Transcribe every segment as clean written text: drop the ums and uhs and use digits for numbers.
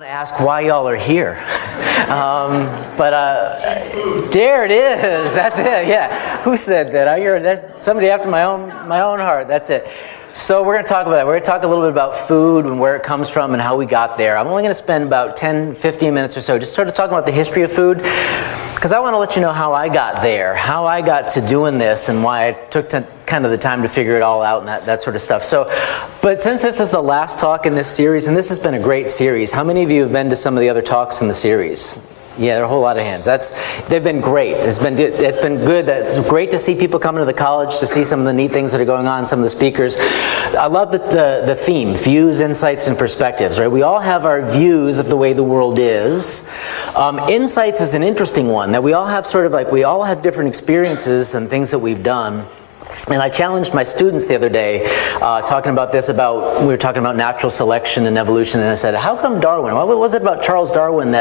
To ask why y'all are here, there it is. That's it. Yeah, who said that? That's somebody after my own heart. That's it. So we're going to talk about that. We're going to talk a little bit about food and where it comes from and how we got there. I'm only going to spend about 10, 15 minutes or so just sort of talking about the history of food, because I want to let you know how I got there, how I got to doing this, and why I took kind of the time to figure it all out and that sort of stuff. So, but since this is the last talk in this series, and this has been a great series, how many of you have been to some of the other talks in the series? Yeah, there are a whole lot of hands. They've been great. It's been good. It's great to see people coming to the college, to see some of the neat things that are going on, some of the speakers. I love the theme, views, insights, and perspectives, right? We all have our views of the way the world is. Insights is an interesting one, that we all have we all have different experiences and things that we've done. And I challenged my students the other day, talking about this, we were talking about natural selection and evolution, and I said, how come Darwin, what was it about Charles Darwin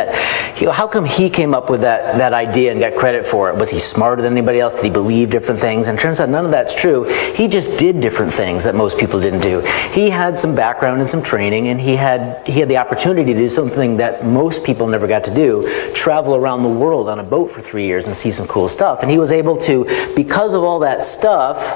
how come he came up with that idea and got credit for it? Was he smarter than anybody else? Did he believe different things? And it turns out none of that's true. He just did different things that most people didn't do. He had some background and some training, and he had the opportunity to do something that most people never got to do, travel around the world on a boat for 3 years and see some cool stuff. And he was able to, because of all that stuff,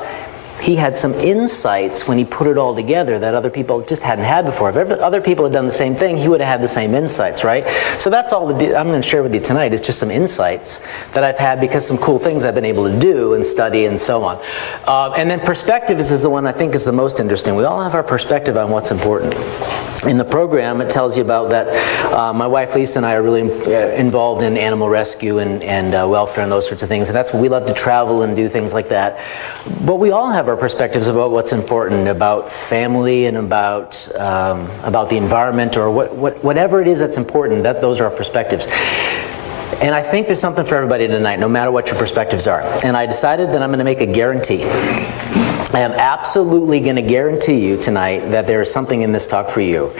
he had some insights when he put it all together that other people just hadn't had before. If other people had done the same thing, he would have had the same insights, right? So that's all I'm going to share with you tonight, is just some insights that I've had because some cool things I've been able to do and study and so on. And then perspectives is the one I think is the most interesting. We all have our perspective on what's important. In the program, it tells you about that my wife Lisa and I are really involved in animal rescue and welfare and those sorts of things. And that's what we love to travel and do things like that. But we all have our perspectives about what's important, about family and about the environment, or whatever it is that's important. Those are our perspectives. And I think there's something for everybody tonight, no matter what your perspectives are. And I decided that I'm going to make a guarantee. I am absolutely going to guarantee you tonight that there is something in this talk for you.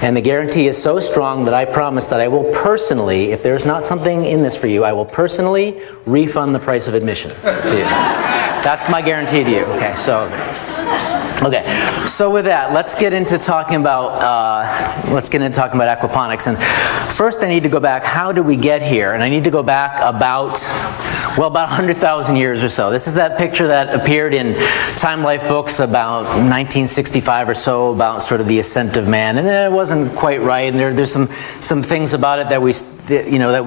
And the guarantee is so strong that I promise that I will personally, if there's not something in this for you, I will personally refund the price of admission to you. That's my guarantee to you. Okay, so with that, let's get into talking about aquaponics. And first, I need to go back. How did we get here? And I need to go back about 100,000 years or so. This is that picture that appeared in Time Life books about 1965 or so, about sort of the ascent of man. And it wasn't quite right. And there's some things about it that we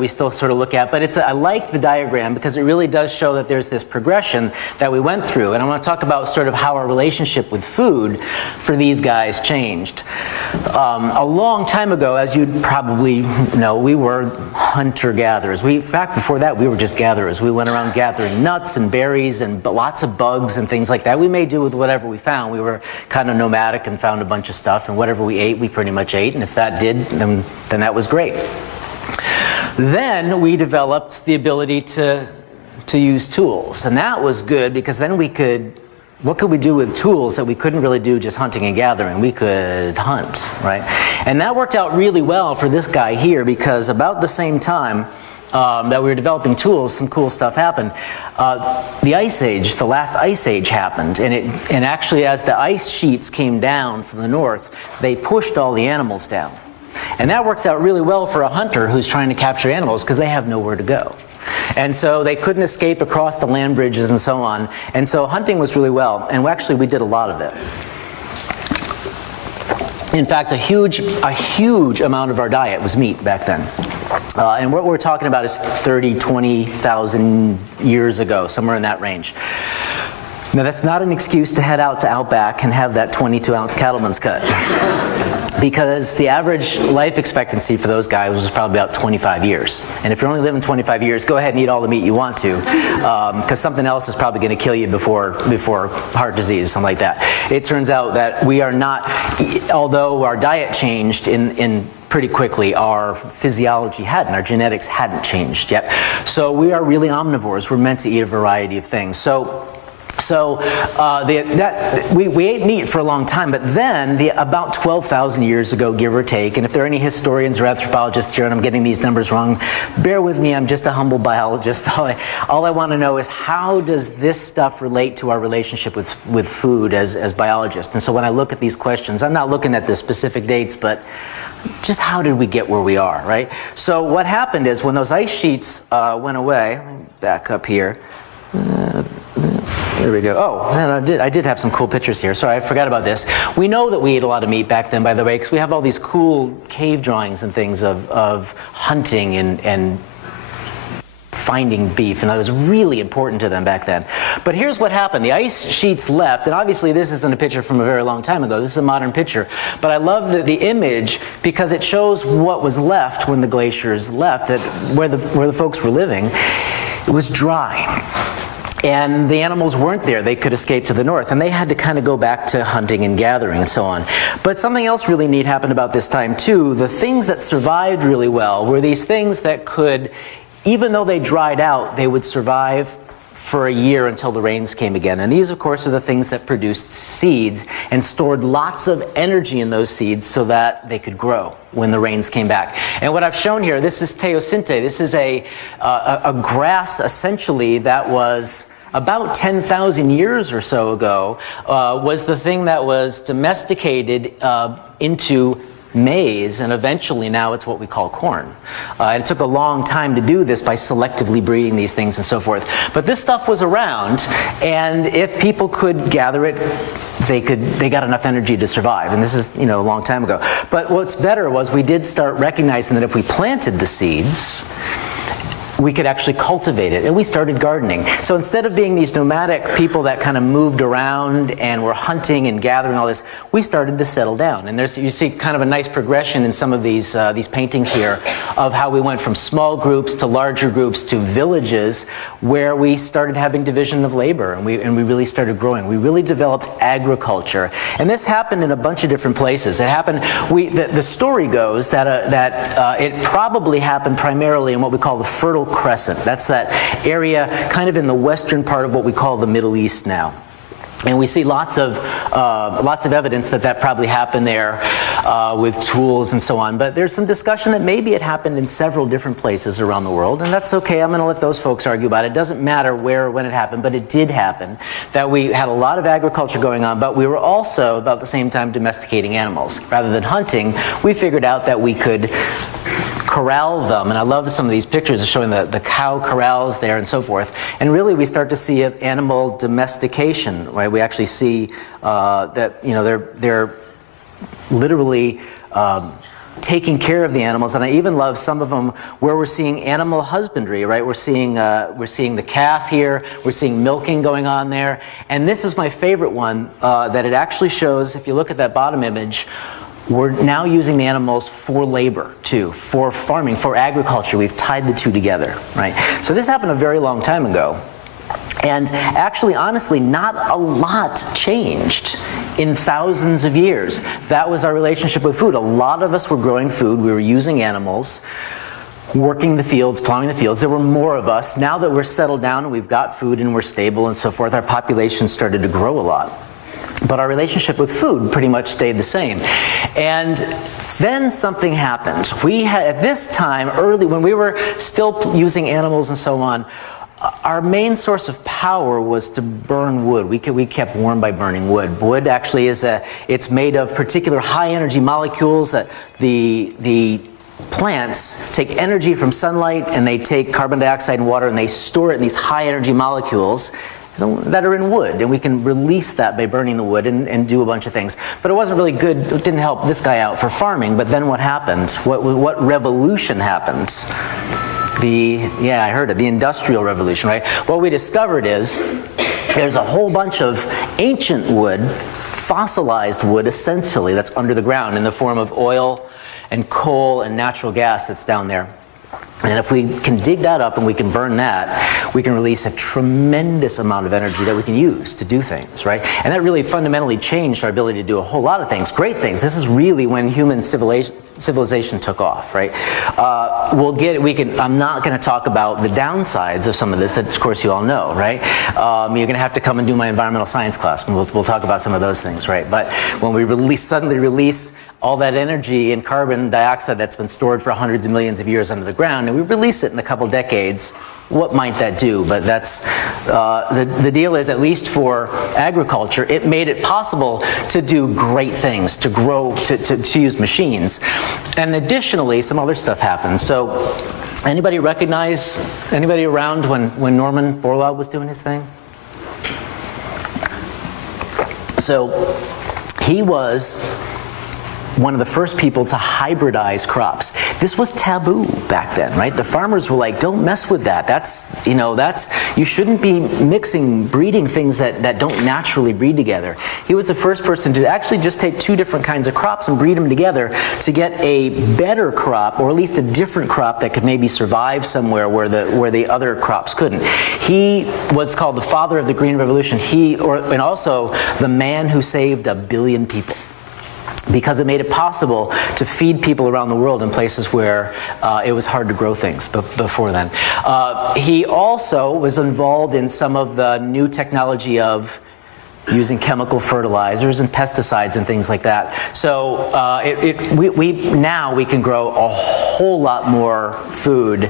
still sort of look at. But I like the diagram because it really does show that there's this progression that we went through. And I want to talk about sort of how our relationship with food for these guys changed. A long time ago, as you'd probably know, we were hunter-gatherers. In fact, before that, we were just gatherers. We went around gathering nuts and berries and lots of bugs and things like that. We made do with whatever we found. We were kind of nomadic and found a bunch of stuff, and whatever we ate, we pretty much ate. And if that did, then that was great. Then we developed the ability to use tools, and that was good because then what could we do with tools that we couldn't really do just hunting and gathering? We could hunt, right? And that worked out really well for this guy here, because about the same time that we were developing tools, some cool stuff happened. The Ice Age, the last Ice Age happened, and actually as the ice sheets came down from the north, they pushed all the animals down. And that works out really well for a hunter who's trying to capture animals because they have nowhere to go. And so they couldn't escape across the land bridges and so on. And so hunting was really well. And actually we did a lot of it. In fact, a huge amount of our diet was meat back then. And what we're talking about is 30, 20,000 years ago, somewhere in that range. Now, that's not an excuse to head out to Outback and have that 22-ounce cattleman's cut. Because the average life expectancy for those guys was probably about 25 years. And if you're only living 25 years, go ahead and eat all the meat you want to, because something else is probably going to kill you before heart disease or something like that. It turns out that we are not, although our diet changed in pretty quickly, our physiology hadn't, our genetics hadn't changed yet. So we are really omnivores. We're meant to eat a variety of things. We ate meat for a long time, but then about 12,000 years ago, give or take, and if there are any historians or anthropologists here and I'm getting these numbers wrong, bear with me, I'm just a humble biologist. All I want to know is, how does this stuff relate to our relationship with food as biologists? And so when I look at these questions, I'm not looking at the specific dates, but just how did we get where we are, right? So what happened is when those ice sheets went away, let me back up here. There we go. Oh, and I did have some cool pictures here. Sorry, I forgot about this. We know that we ate a lot of meat back then, by the way, because we have all these cool cave drawings and things of hunting and finding beef, and that was really important to them back then. But here's what happened. The ice sheets left, and obviously this isn't a picture from a very long time ago. This is a modern picture. But I love the image because it shows what was left when the glaciers left, that where the folks were living. It was dry. And the animals weren't there. They could escape to the north, and they had to kind of go back to hunting and gathering and so on. But something else really neat happened about this time too. The things that survived really well were these things that could, even though they dried out, they would survive for a year until the rains came again. And these, of course, are the things that produced seeds and stored lots of energy in those seeds so that they could grow when the rains came back. And what I've shown here, this is teosinte. This is a grass, essentially, that was about 10,000 years or so ago, was the thing that was domesticated into maize, and eventually now it's what we call corn. And it took a long time to do this by selectively breeding these things and so forth. But this stuff was around, and if people could gather it, they got enough energy to survive. And this is, a long time ago. But what's better was we did start recognizing that if we planted the seeds, we could actually cultivate it, and we started gardening. So instead of being these nomadic people that kind of moved around and were hunting and gathering all this, we started to settle down. And you see kind of a nice progression in some of these paintings here of how we went from small groups to larger groups to villages where we started having division of labor, and we really started growing. We really developed agriculture, and this happened in a bunch of different places. It happened. The story goes that it probably happened primarily in what we call the Fertile Crescent. That's that area kind of in the western part of what we call the Middle East now. And we see lots of evidence that probably happened there with tools and so on. But there's some discussion that maybe it happened in several different places around the world, and that's okay. I'm going to let those folks argue about it. It doesn't matter where or when it happened, but it did happen. That we had a lot of agriculture going on, but we were also, about the same time, domesticating animals. Rather than hunting, we figured out that we could corral them, and I love some of these pictures showing the cow corrals there and so forth. And really we start to see animal domestication, right? We actually see that they're literally taking care of the animals, and I even love some of them where we're seeing animal husbandry, right? We're seeing the calf here, we're seeing milking going on there, and this is my favorite one that it actually shows. If you look at that bottom image, we're now using the animals for labor too, for farming, for agriculture. We've tied the two together, right? So this happened a very long time ago. And actually, honestly, not a lot changed in thousands of years. That was our relationship with food. A lot of us were growing food. We were using animals, working the fields, plowing the fields. There were more of us. Now that we're settled down and we've got food and we're stable and so forth, our population started to grow a lot. But our relationship with food pretty much stayed the same. And then something happened. We had, at this time, early, when we were still using animals and so on, our main source of power was to burn wood. We kept warm by burning wood. Wood actually it's made of particular high energy molecules that the plants take energy from sunlight, and they take carbon dioxide and water, and they store it in these high energy molecules that are in wood, and we can release that by burning the wood and do a bunch of things. But it wasn't really good. It didn't help this guy out for farming. But then what happened? What revolution happened? I heard it, the Industrial Revolution, right? What we discovered is there's a whole bunch of ancient wood, fossilized wood essentially, that's under the ground in the form of oil and coal and natural gas that's down there. And if we can dig that up and we can burn that, we can release a tremendous amount of energy that we can use to do things, right? And that really fundamentally changed our ability to do a whole lot of things, great things. This is really when human civilization took off, right? I'm not going to talk about the downsides of some of this that, of course, you all know, right? You're going to have to come and do my environmental science class, and we'll talk about some of those things, right? But when we suddenly release all that energy and carbon dioxide that's been stored for hundreds of millions of years under the ground, and we release it in a couple decades, what might that do? But that's, the deal is, at least for agriculture, it made it possible to do great things, to grow, to use machines. And additionally, some other stuff happened. So, anybody recognize, anybody around when Norman Borlaug was doing his thing? So, he was one of the first people to hybridize crops. This was taboo back then, right? The farmers were like, don't mess with that. That's, you know, you shouldn't be breeding things that don't naturally breed together. He was the first person to actually just take two different kinds of crops and breed them together to get a better crop, or at least a different crop that could maybe survive somewhere where the other crops couldn't. He was called the father of the Green Revolution. And also the man who saved 1 billion people, because it made it possible to feed people around the world in places where it was hard to grow things before then. He also was involved in some of the new technology of using chemical fertilizers and pesticides and things like that. So now we can grow a whole lot more food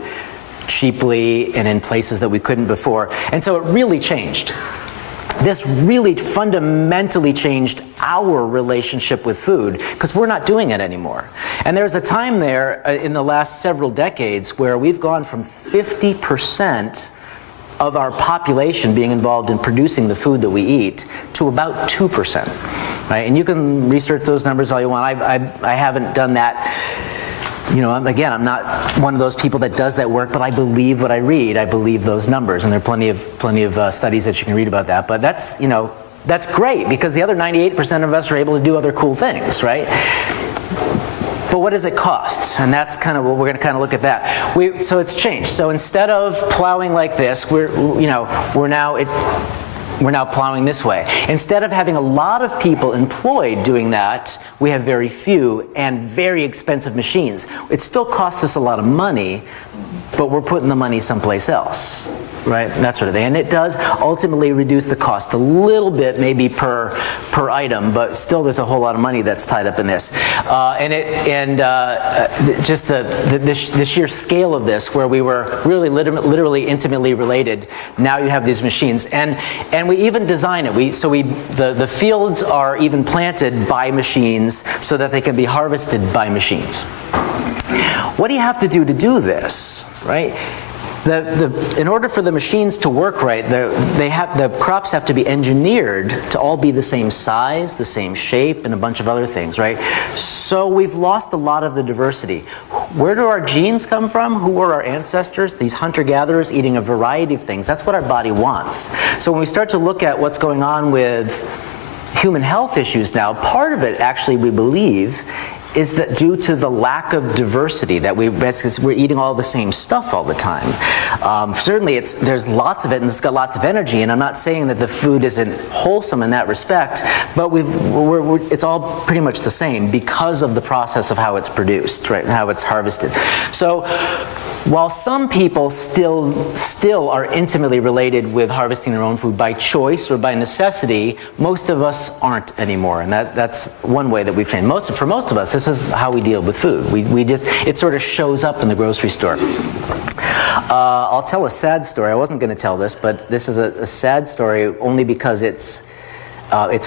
cheaply and in places that we couldn't before. And so it really changed. This really fundamentally changed our relationship with food, because we're not doing it anymore. And there's a time there in the last several decades where we've gone from 50% of our population being involved in producing the food that we eat to about 2%, right? And you can research those numbers all you want. I haven't done that. You know, again, I'm not one of those people that does that work, but I believe what I read. I believe those numbers, and there are plenty of studies that you can read about that. But that's, you know, that's great, because the other 98% of us are able to do other cool things, right? But what does it cost? And that's kind of what we're going to kind of look at that. So it's changed. So instead of plowing like this, we're now plowing this way. Instead of having a lot of people employed doing that, we have very few and very expensive machines. It still costs us a lot of money, but we're putting the money someplace else, right? That sort of thing. And it does ultimately reduce the cost a little bit, maybe per item, but still there's a whole lot of money that's tied up in this. Just the sheer scale of this, where we were really literally intimately related. Now you have these machines, and we even design it. The fields are even planted by machines so that they can be harvested by machines. What do you have to do this, right? In order for the machines to work right, the crops have to be engineered to all be the same size, the same shape, and a bunch of other things, right? So we've lost a lot of the diversity. Where do our genes come from? Who were our ancestors? These hunter-gatherers eating a variety of things. That's what our body wants. So when we start to look at what's going on with human health issues now, part of it, actually, we believe, is that due to the lack of diversity, that we're eating all the same stuff all the time. Certainly there's lots of it, and it's got lots of energy, and I'm not saying that the food isn't wholesome in that respect, but it's all pretty much the same because of the process of how it's produced, right, and how it's harvested. So while some people still are intimately related with harvesting their own food by choice or by necessity, most of us aren't anymore, and that's one way that we've changed. For most of us, this is how we deal with food. It sort of shows up in the grocery store. I'll tell a sad story. I wasn't going to tell this, but this is a sad story only because it's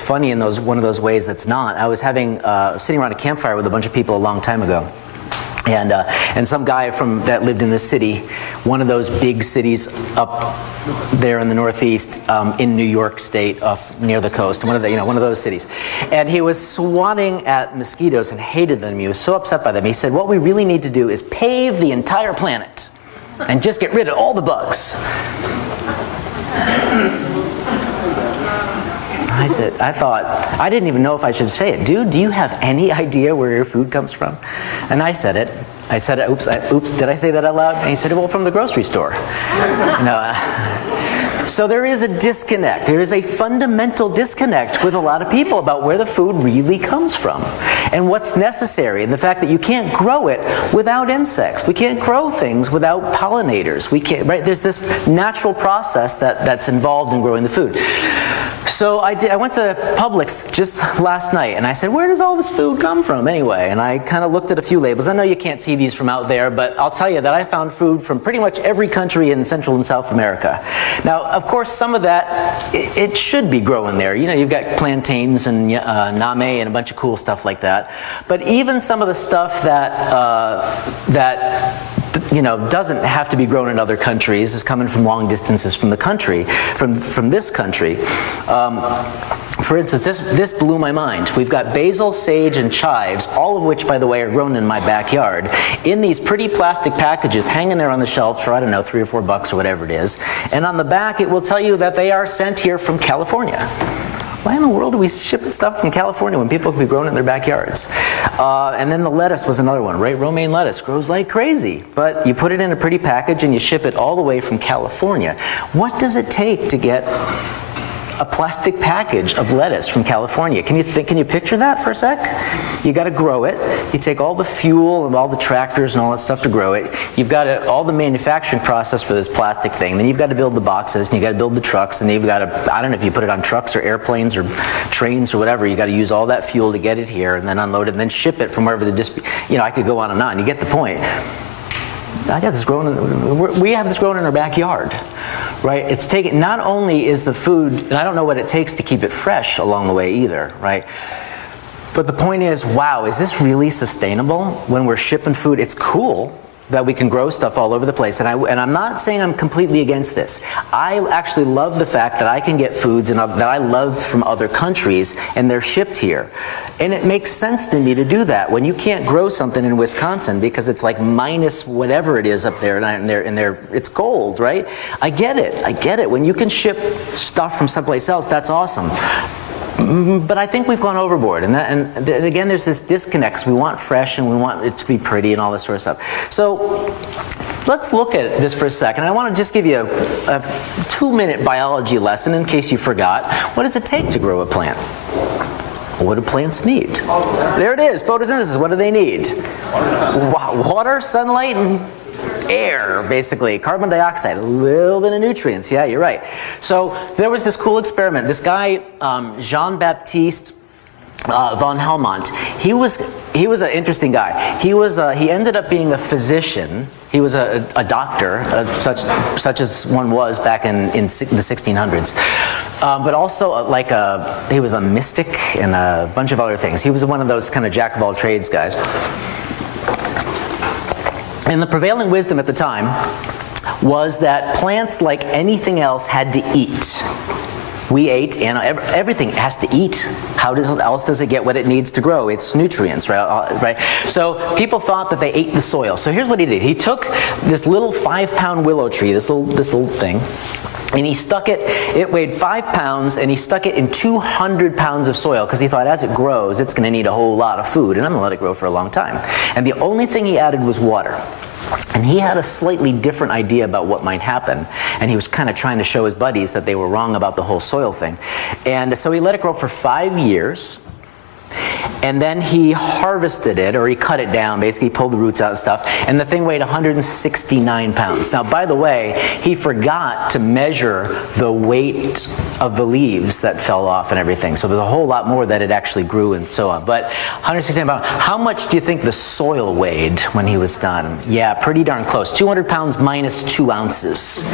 funny in one of those ways that's not. I was sitting around a campfire with a bunch of people a long time ago. And some guy that lived in this city, one of those big cities up there in the Northeast, in New York State, near the coast, one of those cities. And he was swatting at mosquitoes and hated them. He was so upset by them. He said, "What we really need to do is pave the entire planet and just get rid of all the bugs." I didn't even know if I should say it. "Dude, do you have any idea where your food comes from?" And I said it. Oops, did I say that out loud? And he said, "Well, from the grocery store." No. So there is a disconnect. There is a fundamental disconnect with a lot of people about where the food really comes from and what's necessary, and the fact that you can't grow it without insects. We can't grow things without pollinators. We can't, right? There's this natural process that's involved in growing the food. So I went to Publix just last night, and I said, where does all this food come from anyway? And I kind of looked at a few labels. I know you can't see these from out there, but I'll tell you that I found food from pretty much every country in Central and South America. Now, of course, some of that, it should be growing there. You know, you've got plantains and name and a bunch of cool stuff like that. But even some of the stuff that you know, doesn't have to be grown in other countries, is coming from long distances from the country, from this country. For instance, this blew my mind. We've got basil, sage, and chives, all of which, by the way, are grown in my backyard, in these pretty plastic packages hanging there on the shelves for, I don't know, $3 or $4 or whatever it is. And on the back, it will tell you that they are sent here from California. Why in the world do we ship stuff from California when people can be grown in their backyards? And then the lettuce was another one, right? Romaine lettuce grows like crazy, but you put it in a pretty package and you ship it all the way from California. What does it take to get a plastic package of lettuce from California? Can you picture that for a sec? You got to grow it. You take all the fuel and all the tractors and all that stuff to grow it. You've got all the manufacturing process for this plastic thing. Then you've got to build the boxes, and you've got to build the trucks, and you've got to, I don't know if you put it on trucks or airplanes or trains or whatever, you got to use all that fuel to get it here and then unload it and then ship it from wherever you know, I could go on and on. You get the point. I got this growing, we have this growing in our backyard. Right? It's taken, not only is the food, and I don't know what it takes to keep it fresh along the way either, right? But the point is, wow, is this really sustainable when we're shipping food? It's cool that we can grow stuff all over the place, and I'm not saying I'm completely against this. I actually love the fact that I can get foods that I love from other countries, and they're shipped here. And it makes sense to me to do that when you can't grow something in Wisconsin because it's like minus whatever it is up there, and it's cold, right? I get it. When you can ship stuff from someplace else, that's awesome. But I think we've gone overboard, and again, there's this disconnect. We want fresh, and we want it to be pretty, and all this sort of stuff. So let's look at this for a second. I want to just give you a 2-minute biology lesson in case you forgot. What does it take to grow a plant? What do plants need? There it is, photosynthesis. What do they need? Water, sunlight, and air, basically. Carbon dioxide, a little bit of nutrients. Yeah, you're right. So there was this cool experiment. This guy, Jean-Baptiste von Helmont, he was an interesting guy. He ended up being a physician. He was a doctor, such as one was back in the 1600s. But also he was a mystic and a bunch of other things. He was one of those kind of jack of all trades guys. And the prevailing wisdom at the time was that plants, like anything else, had to eat. We ate, and everything has to eat. How else does it get what it needs to grow? It's nutrients, right? So people thought that they ate the soil. So here's what he did. He took this little 5-pound willow tree, this little thing, and he stuck it, it weighed 5 pounds, and he stuck it in 200 pounds of soil because he thought as it grows, it's going to need a whole lot of food, and I'm going to let it grow for a long time. And the only thing he added was water. And he had a slightly different idea about what might happen. And he was kind of trying to show his buddies that they were wrong about the whole soil thing. And so he let it grow for 5 years. And then he harvested it, or he cut it down, basically pulled the roots out and stuff, and the thing weighed 169 pounds. Now, by the way, he forgot to measure the weight of the leaves that fell off and everything. So there's a whole lot more that it actually grew and so on. But 169 pounds, how much do you think the soil weighed when he was done? Yeah, pretty darn close. 200 pounds minus 2 ounces.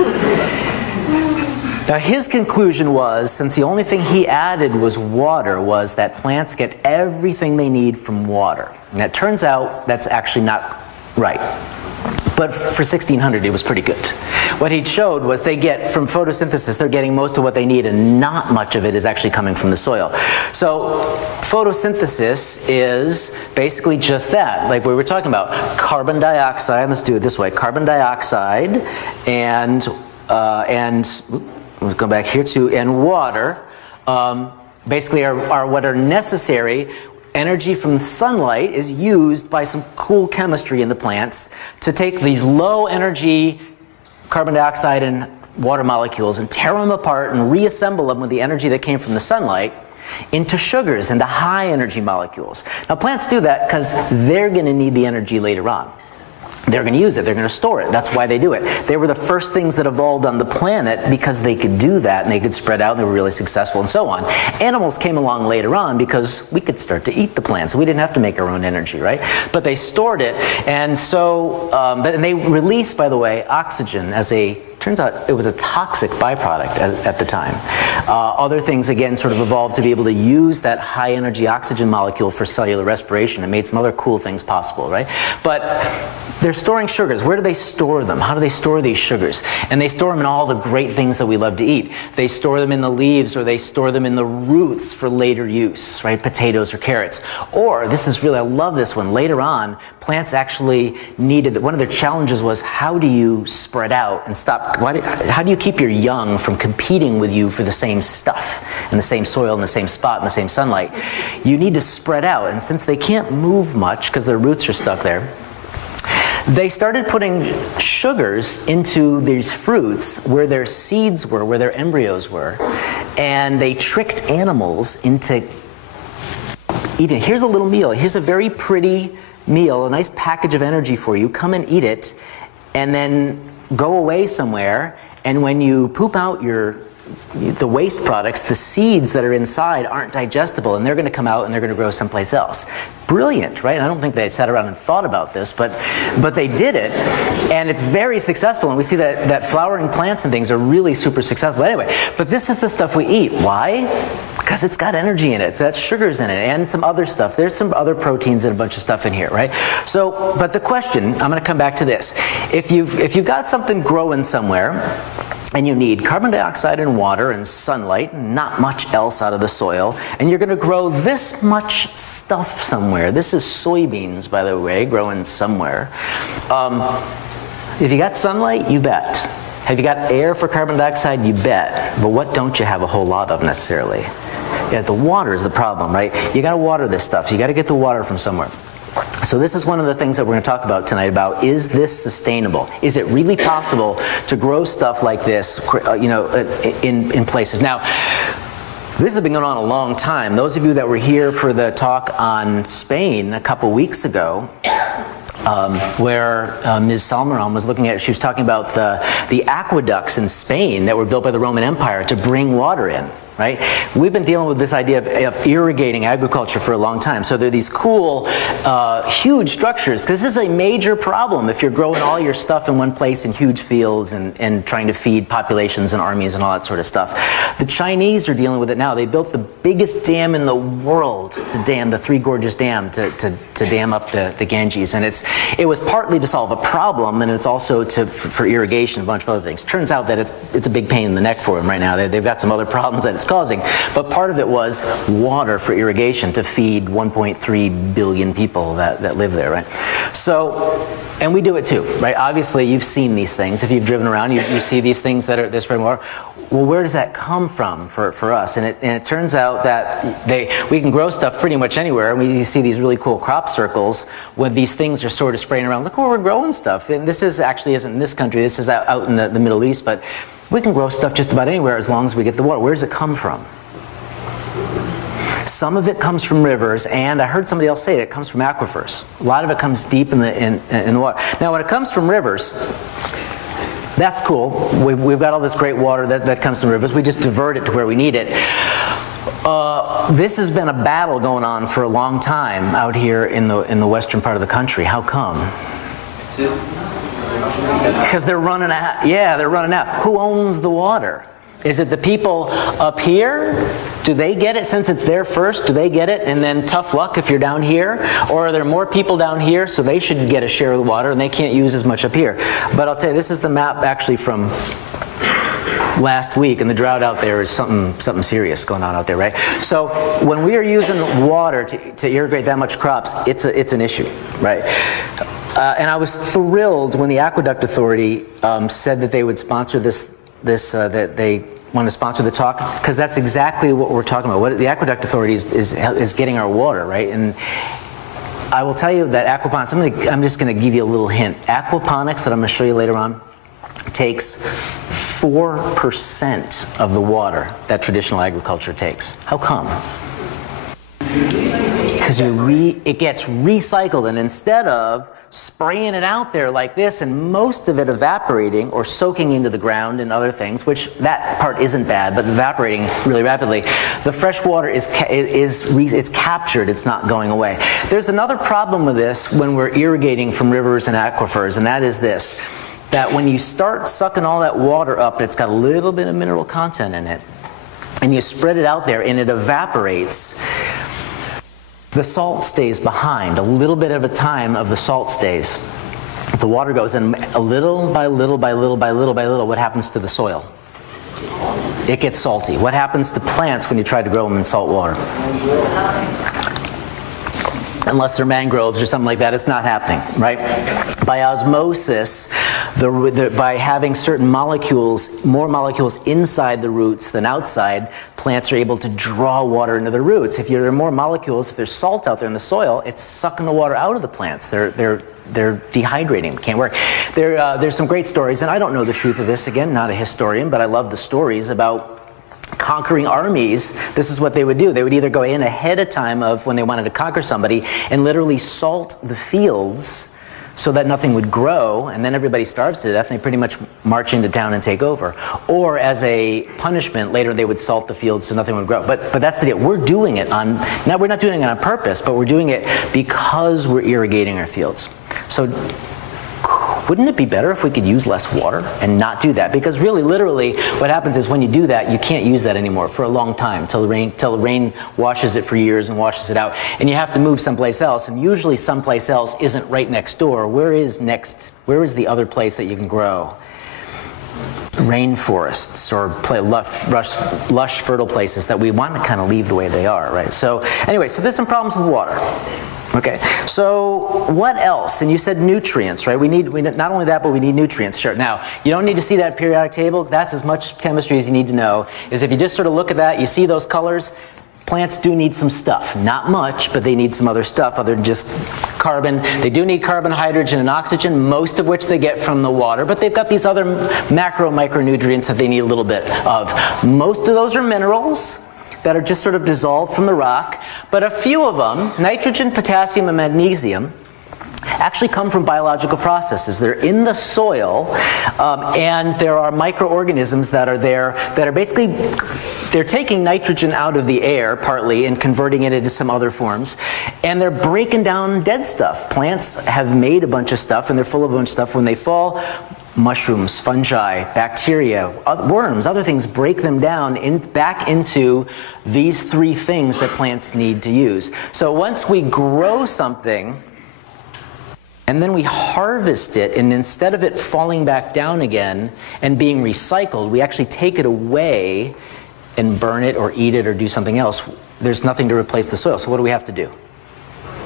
Now his conclusion was, since the only thing he added was water, was that plants get everything they need from water. And it turns out that's actually not right. But for 1600 it was pretty good. What he showed was they get, from photosynthesis, they're getting most of what they need, and not much of it is actually coming from the soil. So photosynthesis is basically just that, like we were talking about. Carbon dioxide, let's do it this way, carbon dioxide and let's go back here too, and water basically are what are necessary. Energy from the sunlight is used by some cool chemistry in the plants to take these low energy carbon dioxide and water molecules and tear them apart and reassemble them with the energy that came from the sunlight into sugars, into high energy molecules. Now plants do that because they're going to need the energy later on. they're going to use it, they're going to store it. That's why they do it. They were the first things that evolved on the planet because they could do that and they could spread out and they were really successful and so on. Animals came along later on because we could start to eat the plants. We didn't have to make our own energy, right? But they stored it, and so, and they released, by the way, oxygen as turns out it was a toxic byproduct at the time. Other things, again, sort of evolved to be able to use that high energy oxygen molecule for cellular respiration and made some other cool things possible, right? But they're storing sugars. Where do they store them? How do they store these sugars? And they store them in all the great things that we love to eat. They store them in the leaves, or they store them in the roots for later use, right? Potatoes or carrots. Or, this is really, I love this one, later on, plants actually needed, one of their challenges was, how do you spread out and stop, how do you keep your young from competing with you for the same stuff, in the same soil, in the same spot, in the same sunlight? You need to spread out, and since they can't move much because their roots are stuck there, they started putting sugars into these fruits where their seeds were, where their embryos were, and they tricked animals into eating. Here's a little meal. Here's a very pretty meal, a nice package of energy for you. Come and eat it, and then go away somewhere, and when you poop out the waste products, the seeds that are inside aren't digestible, and they're going to come out and they're going to grow someplace else. Brilliant, right? I don't think they sat around and thought about this, but they did it, and it's very successful, and we see that flowering plants and things are really super successful. But anyway, but this is the stuff we eat. Why? Because it's got energy in it, so that's sugars in it, and some other stuff. There's some other proteins and a bunch of stuff in here, right? So, but the question, I'm going to come back to this. If you've got something growing somewhere, and you need carbon dioxide and water and sunlight, not much else out of the soil, and you're going to grow this much stuff somewhere. This is soybeans, by the way, growing somewhere. If you got sunlight, you bet. Have you got air for carbon dioxide? You bet. But what don't you have a whole lot of necessarily? Yeah, the water is the problem, right? You got to water this stuff. You got to get the water from somewhere. So this is one of the things that we're going to talk about tonight about, is this sustainable? Is it really possible to grow stuff like this, in places? Now, this has been going on a long time. Those of you that were here for the talk on Spain a couple weeks ago, where Ms. Salmeron was looking at, she was talking about the aqueducts in Spain that were built by the Roman Empire to bring water in. Right? We've been dealing with this idea of irrigating agriculture for a long time. So there are these cool, huge structures, because this is a major problem if you're growing all your stuff in one place in huge fields and trying to feed populations and armies and all that sort of stuff. The Chinese are dealing with it now. They built the biggest dam in the world to dam, the Three Gorges Dam, to dam up the Ganges. And it was partly to solve a problem, and it's also for irrigation, a bunch of other things. Turns out that it's a big pain in the neck for them right now. They've got some other problems that it's causing, but part of it was water for irrigation to feed 1.3 billion people that live there, right? So, and we do it too, right? Obviously, you've seen these things. If you've driven around, you see these things that are spreading water. Well, where does that come from for us? And it turns out that we can grow stuff pretty much anywhere. We see these really cool crop circles when these things are sort of spraying around. Look where we're growing stuff. And this actually isn't in this country. This is out in the Middle East, but we can grow stuff just about anywhere as long as we get the water. Where does it come from? Some of it comes from rivers, and I heard somebody else say it comes from aquifers. A lot of it comes deep in the water. Now, when it comes from rivers, that's cool. We've got all this great water that comes from rivers. We just divert it to where we need it. This has been a battle going on for a long time out here in the western part of the country. How come? Because they're running out. Yeah, they're running out. Who owns the water? Is it the people up here? Do they get it since it's there first? Do they get it and then tough luck if you're down here? Or are there more people down here so they should get a share of the water and they can't use as much up here? But I'll tell you, this is the map actually from last week, and the drought out there is something serious going on out there, right? So when we are using water to irrigate that much crops, it's an issue, right? And I was thrilled when the Aqueduct Authority said that they would sponsor that they want to sponsor the talk, because that's exactly what we're talking about. What the Aqueduct Authority is getting our water, right? And I will tell you that aquaponics, I'm just going to give you a little hint. Aquaponics, that I'm going to show you later on, takes 4% of the water that traditional agriculture takes. How come? because it gets recycled, and instead of spraying it out there like this and most of it evaporating or soaking into the ground and other things, which that part isn't bad, but evaporating really rapidly, the fresh water it's captured, it's not going away. There's another problem with this when we're irrigating from rivers and aquifers, and that is this, that when you start sucking all that water up, it's got a little bit of mineral content in it, and you spread it out there and it evaporates, the salt stays behind. A little bit at a time of the salt stays. The water goes in a little by little by little by little by little. What happens to the soil? It gets salty. What happens to plants when you try to grow them in salt water? Unless they're mangroves or something like that, it's not happening, right? By osmosis, by having certain molecules, more molecules inside the roots than outside, plants are able to draw water into the roots. If there are more molecules, if there's salt out there in the soil, it's sucking the water out of the plants. They're dehydrating, can't work. There's some great stories, and I don't know the truth of this, again, not a historian, but I love the stories about conquering armies. This is what they would do. They would either go in ahead of time of when they wanted to conquer somebody and literally salt the fields so that nothing would grow, and then everybody starves to death and they pretty much march into town and take over. Or as a punishment, later they would salt the fields so nothing would grow. But that's the deal. We're doing it on, now we're not doing it on purpose, but we're doing it because we're irrigating our fields. So wouldn't it be better if we could use less water and not do that? Because really, literally, what happens is when you do that, you can't use that anymore for a long time, till the rain washes it for years and washes it out. And you have to move someplace else, and usually someplace else isn't right next door. Where is the other place that you can grow? Rainforests or lush, fertile places that we want to kind of leave the way they are, right? So anyway, so there's some problems with water. Okay, so what else? And you said nutrients, right? We need not only that, but we need nutrients. Sure. Now, you don't need to see that periodic table. That's as much chemistry as you need to know. Is if you just sort of look at that, you see those colors. Plants do need some stuff. Not much, but they need some other stuff other than just carbon. They do need carbon, hydrogen, and oxygen, most of which they get from the water, but they've got these other macro, micronutrients that they need a little bit of. Most of those are minerals that are just sort of dissolved from the rock, but a few of them, nitrogen, potassium, and magnesium, actually come from biological processes. They're in the soil, and there are microorganisms that are there that are basically, they're taking nitrogen out of the air partly and converting it into some other forms, and they're breaking down dead stuff. Plants have made a bunch of stuff, and they're full of a bunch of stuff. When they fall, mushrooms, fungi, bacteria, worms, other things break them down back into these three things that plants need to use. So once we grow something and then we harvest it, and instead of it falling back down again and being recycled, we actually take it away and burn it or eat it or do something else, there's nothing to replace the soil. So what do we have to do?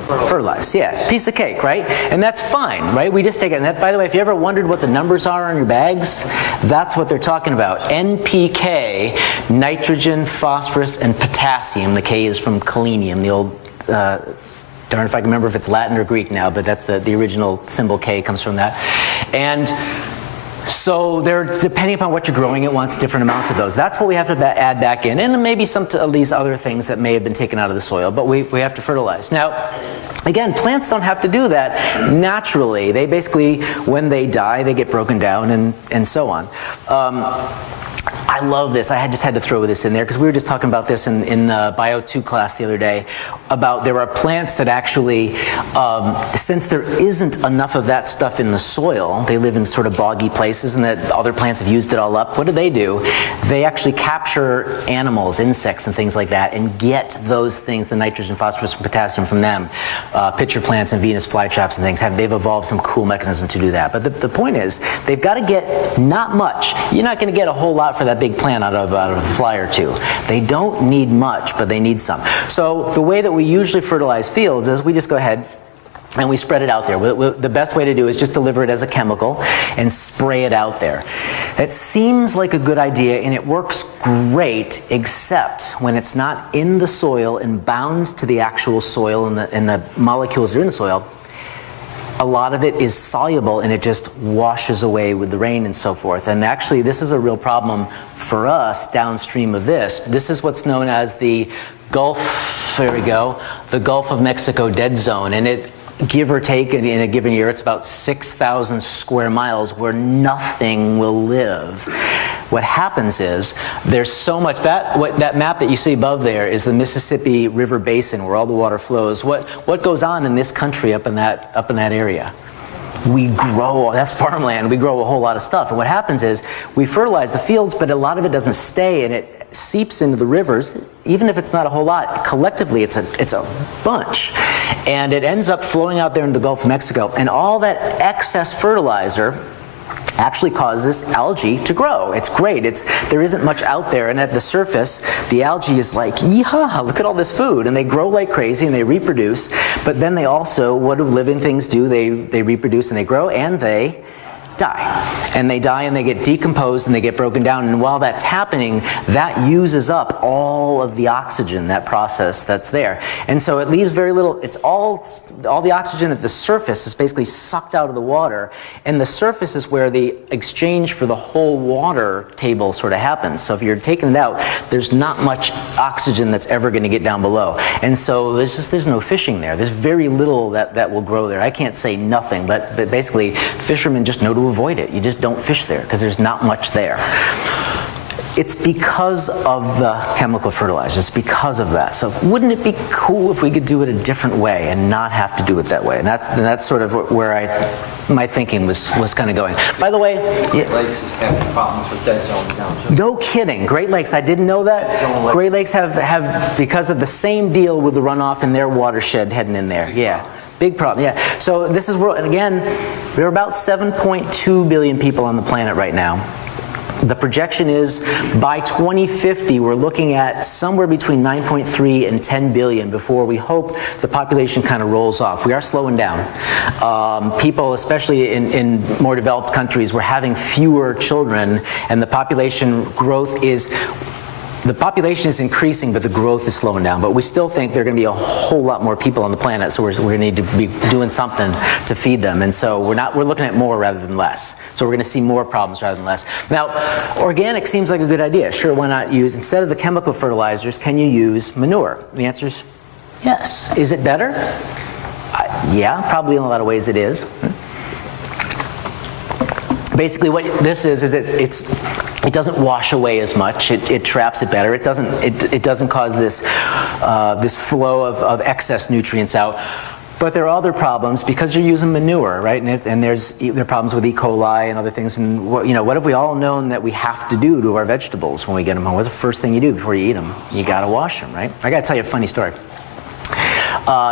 Fertilize, yeah, piece of cake, right? And that's fine, right? We just take it. And that, by the way, if you ever wondered what the numbers are on your bags, that's what they're talking about. NPK, nitrogen, phosphorus, and potassium. The K is from selenium, the old, darn if I can remember if it's Latin or Greek now, but that's the original symbol K comes from that. And so they're, depending upon what you're growing, it wants different amounts of those. That's what we have to add back in, and maybe some of these other things that may have been taken out of the soil, but we have to fertilize. Now, again, plants don't have to do that naturally. They basically, when they die, they get broken down and so on. I love this. I just had to throw this in there because we were just talking about this in Bio 2 class the other day about there are plants that actually, since there isn't enough of that stuff in the soil, they live in sort of boggy places and that other plants have used it all up. What do? They actually capture animals, insects and things like that and get those things, the nitrogen, phosphorus, and potassium from them. Pitcher plants and Venus flytraps and things, they've evolved some cool mechanism to do that. But the point is, they've got to get not much. You're not going to get a whole lot for that big plant out of a fly or two. They don't need much, but they need some. So the way that we usually fertilize fields is we just go ahead and we spread it out there. The best way to do is just deliver it as a chemical and spray it out there. It seems like a good idea and it works great, except when it's not in the soil and bound to the actual soil and the molecules that are in the soil. A lot of it is soluble and it just washes away with the rain and so forth. And actually, this is a real problem for us downstream of this. This is what's known as the Gulf, there we go, the Gulf of Mexico dead zone, and it, give or take, in a given year, it's about 6,000 square miles where nothing will live. What happens is, there's so much, that map that you see above there is the Mississippi River Basin where all the water flows. What goes on in this country up in that area? We grow, that's farmland, we grow a whole lot of stuff. And what happens is, we fertilize the fields, but a lot of it doesn't stay, and it seeps into the rivers. Even if it's not a whole lot, collectively it's a bunch. And it ends up flowing out there into the Gulf of Mexico. And all that excess fertilizer actually causes algae to grow. It's great. There isn't much out there, and at the surface, the algae is like, yeehaw, look at all this food, and they grow like crazy and they reproduce. But then they also, what do living things do? They reproduce and they grow and they die. And they die and they get decomposed and they get broken down. And while that's happening, that uses up all of the oxygen, that process that's there. And so it leaves very little, it's all the oxygen at the surface is basically sucked out of the water. And the surface is where the exchange for the whole water table sort of happens. So if you're taking it out, there's not much oxygen that's ever going to get down below. And so there's no fishing there. There's very little that will grow there. I can't say nothing, but basically fishermen just know to avoid it. You just don't fish there because there's not much there. It's because of the chemical fertilizers. It's because of that. So wouldn't it be cool if we could do it a different way and not have to do it that way? And that's sort of where my thinking was kind of going. By the way, Great Lakes is having problems with dead zones now. No kidding. Great Lakes, I didn't know that. Great Lakes have because of the same deal with the runoff in their watershed heading in there. Yeah. Big problem, yeah. So this is, and again, there are about 7.2 billion people on the planet right now. The projection is by 2050, we're looking at somewhere between 9.3 and 10 billion before we hope the population kind of rolls off. We are slowing down. People, especially in more developed countries, we're having fewer children, and the population growth is, the population is increasing, but the growth is slowing down. But we still think there are going to be a whole lot more people on the planet, so we're going to need to be doing something to feed them. And so we're looking at more rather than less. So we're going to see more problems rather than less. Now, organic seems like a good idea. Sure, why not use, instead of the chemical fertilizers, can you use manure? The answer is yes. Is it better? Yeah, probably in a lot of ways it is. Basically, what this is it doesn't wash away as much. It traps it better. It doesn't cause this this flow of excess nutrients out. But there are other problems because you're using manure, right? And there are problems with E. coli and other things. And what have we all known that we have to do to our vegetables when we get them home? What's the first thing you do before you eat them? You got to wash them, right? I got to tell you a funny story.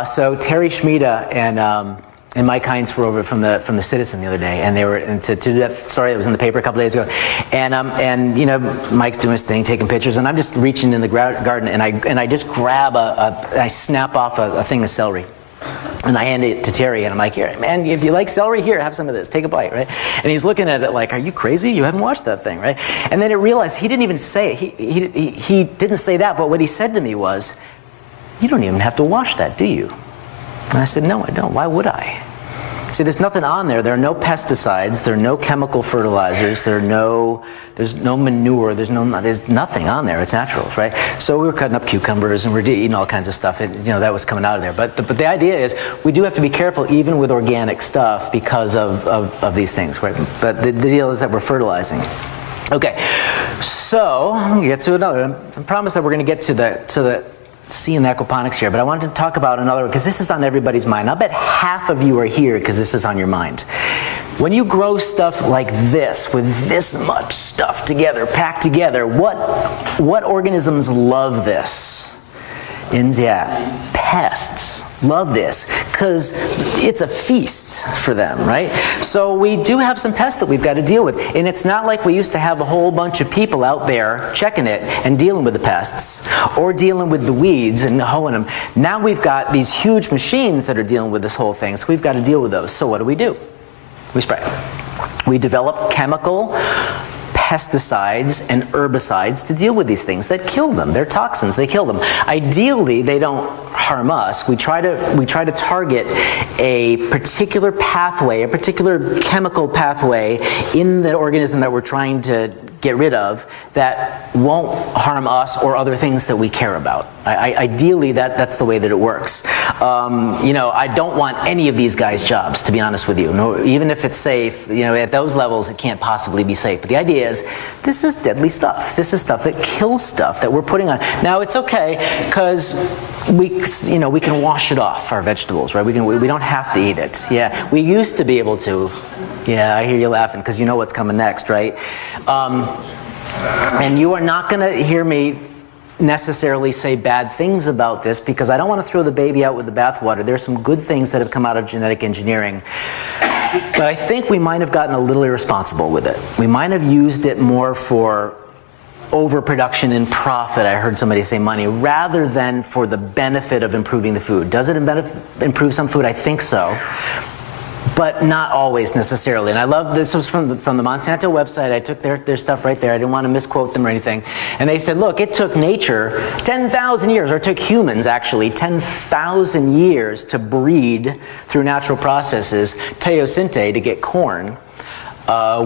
So Terry Schmida and Mike Heinz were over from the Citizen the other day, and they were to do that story that was in the paper a couple days ago, and Mike's doing his thing, taking pictures, and I'm just reaching in the garden, and I just grab I snap off a thing of celery, and I hand it to Terry, and I'm like, here, man, if you like celery, here, have some of this, take a bite, right? And he's looking at it like, are you crazy? You haven't watched that thing, right? And then I realized he didn't even say it. He didn't say that, but what he said to me was, you don't even have to wash that, do you? And I said, no, I don't. Why would I? See, there's nothing on there. There are no pesticides. There are no chemical fertilizers. There's no manure. There's nothing on there. It's natural, right? So we were cutting up cucumbers and we're eating all kinds of stuff. That was coming out of there. But the idea is we do have to be careful even with organic stuff because of these things, right? But the deal is that we're fertilizing. Okay, so I'm gonna get to another. I promise that we're going to get to the C in the aquaponics here, but I wanted to talk about another one because this is on everybody's mind. I'll bet half of you are here because this is on your mind. When you grow stuff like this, with this much stuff together, packed together, what organisms love this? Pests love this because it's a feast for them, right? So we do have some pests that we've got to deal with, and it's not like we used to have a whole bunch of people out there checking it and dealing with the pests or dealing with the weeds and hoeing them. Now we've got these huge machines that are dealing with this whole thing, so we've got to deal with those. So what do? We spray. We develop chemical pesticides and herbicides to deal with these things that kill them. They're toxins, they kill them. Ideally, they don't harm us. We try to target a particular pathway, a particular chemical pathway in the organism that we're trying to get rid of that won't harm us or other things that we care about. Ideally, that's the way that it works. You know, I don't want any of these guys' jobs, to be honest with you. No, even if it's safe, you know, at those levels, it can't possibly be safe. But the idea is, this is deadly stuff. This is stuff that kills stuff that we're putting on. Now, it's okay, because you know, we can wash it off, our vegetables, right? We don't have to eat it. Yeah, we used to be able to. Yeah, I hear you laughing, because you know what's coming next, right? And you are not going to hear me necessarily say bad things about this, because I don't want to throw the baby out with the bathwater. There's some good things that have come out of genetic engineering. But I think we might have gotten a little irresponsible with it. We might have used it more for overproduction and profit, I heard somebody say money, rather than for the benefit of improving the food. Does it improve some food? I think so. But not always necessarily. And I love this. Was from the Monsanto website. I took their stuff right there. I didn't want to misquote them or anything. And they said, look, it took nature 10,000 years, or it took humans actually 10,000 years to breed through natural processes, teosinte, to get corn.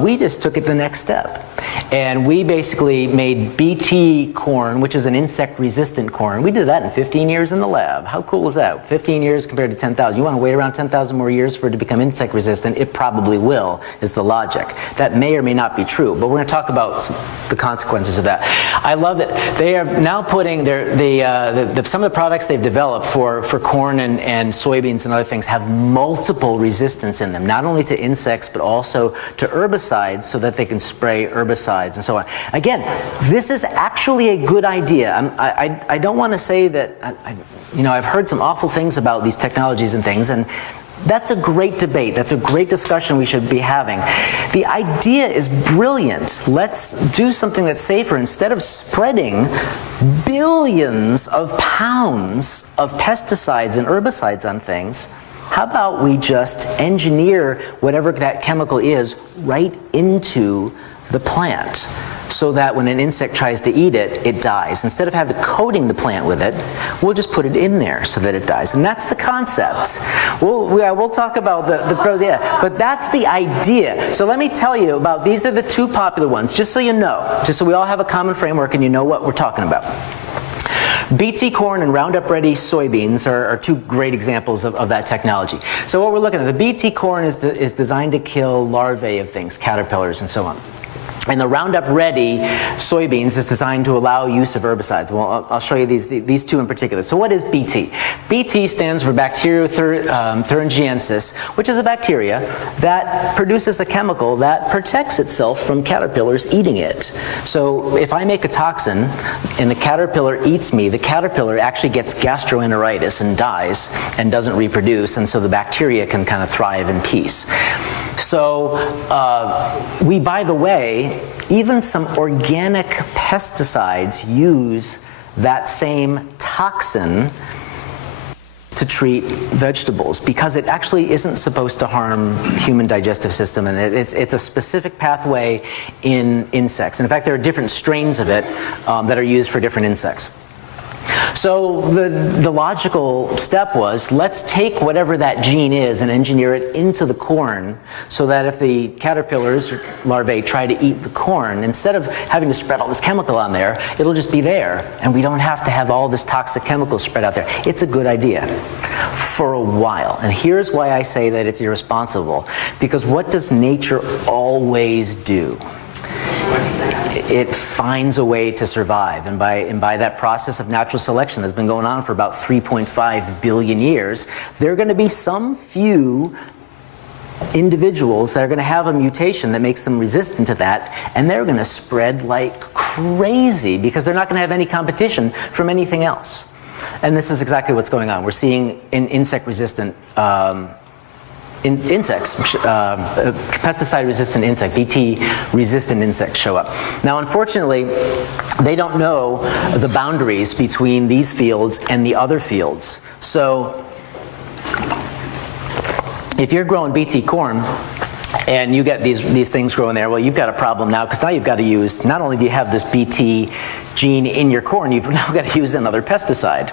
We just took it the next step. And we basically made BT corn, which is an insect-resistant corn. We did that in 15 years in the lab. How cool is that? 15 years compared to 10,000. You want to wait around 10,000 more years for it to become insect-resistant? It probably will, is the logic. That may or may not be true, but we're going to talk about the consequences of that. I love it. They are now putting some of the products they've developed for corn and soybeans and other things have multiple resistance in them, not only to insects, but also to herbicides, so that they can spray herbicides and so on. Again, this is actually a good idea. I don't want to say that, you know, I've heard some awful things about these technologies and things, and that's a great debate. That's a great discussion we should be having. The idea is brilliant. Let's do something that's safer. Instead of spreading billions of pounds of pesticides and herbicides on things, how about we just engineer whatever that chemical is right into the plant, so that when an insect tries to eat it, it dies. Instead of coating the plant with it, we'll just put it in there so that it dies. And that's the concept. We'll talk about the pros, yeah, but that's the idea. So let me tell you about, these are the two popular ones, just so you know, just so we all have a common framework and you know what we're talking about. BT corn and Roundup Ready soybeans are two great examples of that technology. So what we're looking at, the BT corn is designed to kill larvae of things, caterpillars and so on. And the Roundup Ready soybeans is designed to allow use of herbicides. Well, I'll show you these two in particular. So what is BT? BT stands for Bacteria thuringiensis, which is a bacteria that produces a chemical that protects itself from caterpillars eating it. So if I make a toxin and the caterpillar eats me, the caterpillar actually gets gastroenteritis and dies and doesn't reproduce, and so the bacteria can kind of thrive in peace. So by the way, even some organic pesticides use that same toxin to treat vegetables, because it actually isn't supposed to harm human digestive system, and it's a specific pathway in insects. And in fact, there are different strains of it that are used for different insects. So the logical step was, let's take whatever that gene is and engineer it into the corn, so that if the caterpillars or larvae try to eat the corn, instead of having to spread all this chemical on there, it'll just be there, and we don't have to have all this toxic chemical spread out there. It's a good idea for a while. And here's why I say that it's irresponsible. Because what does nature always do? It finds a way to survive, and by that process of natural selection that's been going on for about 3.5 billion years, there are going to be some few individuals that are going to have a mutation that makes them resistant to that, and they're going to spread like crazy because they're not going to have any competition from anything else. And this is exactly what's going on. We're seeing insect-resistant insects, pesticide-resistant insect, BT-resistant insects show up. Now, unfortunately, they don't know the boundaries between these fields and the other fields. So, if you're growing BT corn and you get these things growing there, well, you've got a problem now, because now you've got to use, not only do you have this BT gene in your corn, you've now got to use another pesticide.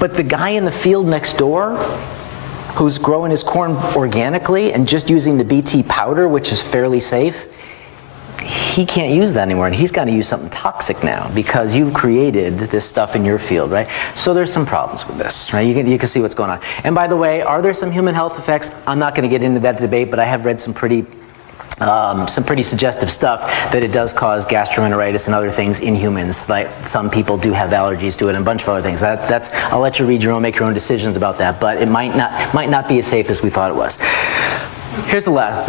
But the guy in the field next door, who's growing his corn organically and just using the BT powder, which is fairly safe, he can't use that anymore, and he's got to use something toxic now because you've created this stuff in your field, right? So there's some problems with this, right? You can see what's going on. And by the way, are there some human health effects? I'm not going to get into that debate, but I have read some pretty suggestive stuff that it does cause gastroenteritis and other things in humans. Like some people do have allergies to it and a bunch of other things. I'll let you read your own, make your own decisions about that, but it might not be as safe as we thought it was. Here's the last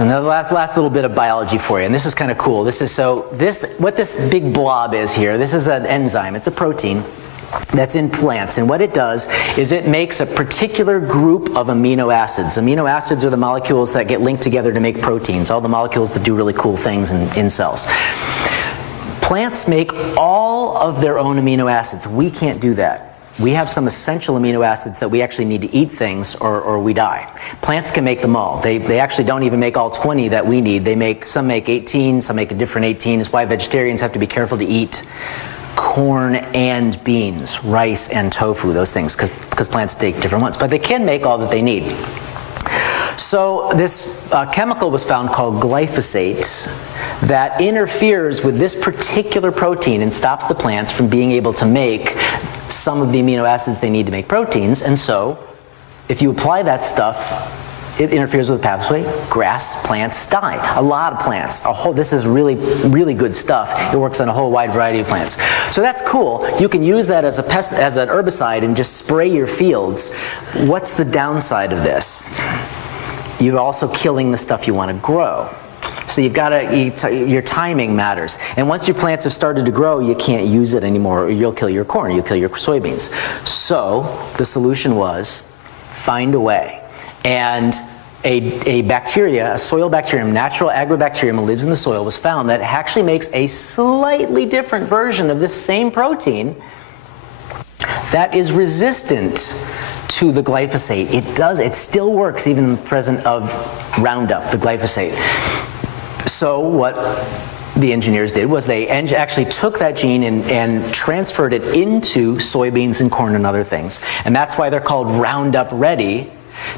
little bit of biology for you, and this is kind of cool. What this big blob is here, this is an enzyme. It's a protein that's in plants, and what it does is it makes a particular group of amino acids. Amino acids are the molecules that get linked together to make proteins, all the molecules that do really cool things in cells. Plants make all of their own amino acids. We can't do that. We have some essential amino acids that we actually need to eat things or we die. Plants can make them all. They actually don't even make all 20 that we need. Some make 18, some make a different 18. It's why vegetarians have to be careful to eat corn and beans, rice and tofu, those things, because plants take different ones. But they can make all that they need. So this chemical was found called glyphosate that interferes with this particular protein and stops the plants from being able to make some of the amino acids they need to make proteins. And so if you apply that stuff, it interferes with the pathway. Grass plants die. A lot of plants. This is really, really good stuff. It works on a whole wide variety of plants. So that's cool. You can use that as an herbicide and just spray your fields. What's the downside of this? You're also killing the stuff you want to grow. So you've got to, your timing matters. And once your plants have started to grow, you can't use it anymore, or you'll kill your corn, or you'll kill your soybeans. So the solution was find a way. And a bacteria, a soil bacterium, natural agrobacterium that lives in the soil, was found that actually makes a slightly different version of this same protein that is resistant to the glyphosate. It still works even in the presence of Roundup, the glyphosate. So what the engineers did was they actually took that gene and transferred it into soybeans and corn and other things. And that's why they're called Roundup Ready,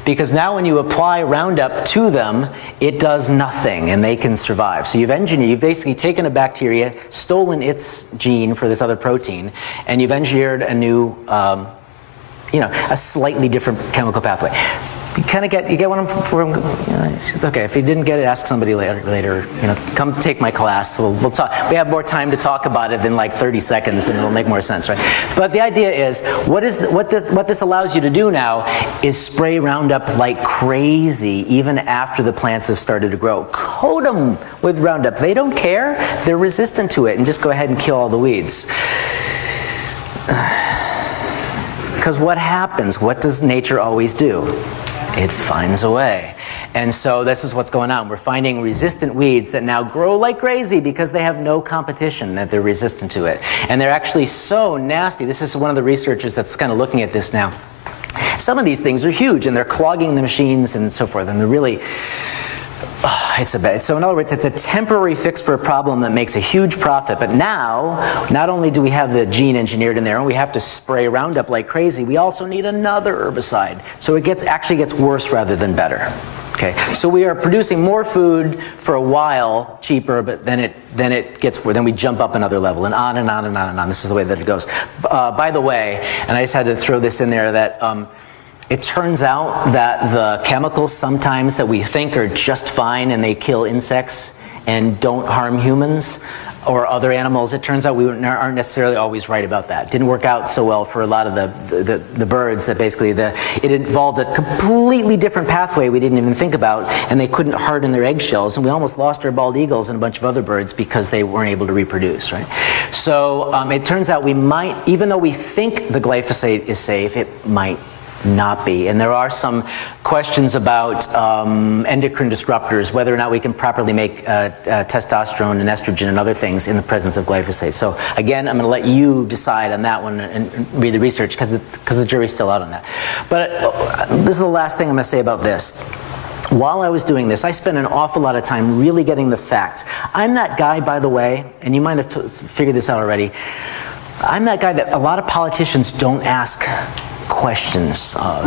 because now when you apply Roundup to them, it does nothing and they can survive. So you've basically taken a bacteria, stolen its gene for this other protein, and you've engineered a new, a slightly different chemical pathway. You get what I'm, okay, if you didn't get it, ask somebody later, come take my class. We'll talk. We have more time to talk about it than like 30 seconds and it'll make more sense, right? But the idea is, what this allows you to do now is spray Roundup like crazy even after the plants have started to grow. Coat them with Roundup. They don't care. They're resistant to it, and just go ahead and kill all the weeds. Because what happens? What does nature always do? It finds a way. And so this is what's going on. We're finding resistant weeds that now grow like crazy because they have no competition, that they're resistant to it. And they're actually so nasty. This is one of the researchers that's kind of looking at this now. Some of these things are huge, and they're clogging the machines and so forth, and they're really, so in other words, it's a temporary fix for a problem that makes a huge profit. But now, not only do we have the gene engineered in there and we have to spray Roundup like crazy, we also need another herbicide. So it actually gets worse rather than better. Okay, so we are producing more food for a while cheaper, but then we jump up another level, and on and on and on and on. This is the way that it goes. By the way, and I just had to throw this in there, that it turns out that the chemicals sometimes that we think are just fine and they kill insects and don't harm humans or other animals, it turns out we aren't necessarily always right about that. It didn't work out so well for a lot of the birds, that basically it involved a completely different pathway we didn't even think about, and they couldn't harden their eggshells, and we almost lost our bald eagles and a bunch of other birds because they weren't able to reproduce, right? So it turns out we might, even though we think the glyphosate is safe, it might not be. And there are some questions about endocrine disruptors, whether or not we can properly make testosterone and estrogen and other things in the presence of glyphosate. So again, I'm going to let you decide on that one and read the research, because the jury's still out on that. But this is the last thing I'm going to say about this. While I was doing this, I spent an awful lot of time really getting the facts. I'm that guy, by the way, and you might have figured this out already, I'm that guy that a lot of politicians don't ask questions of,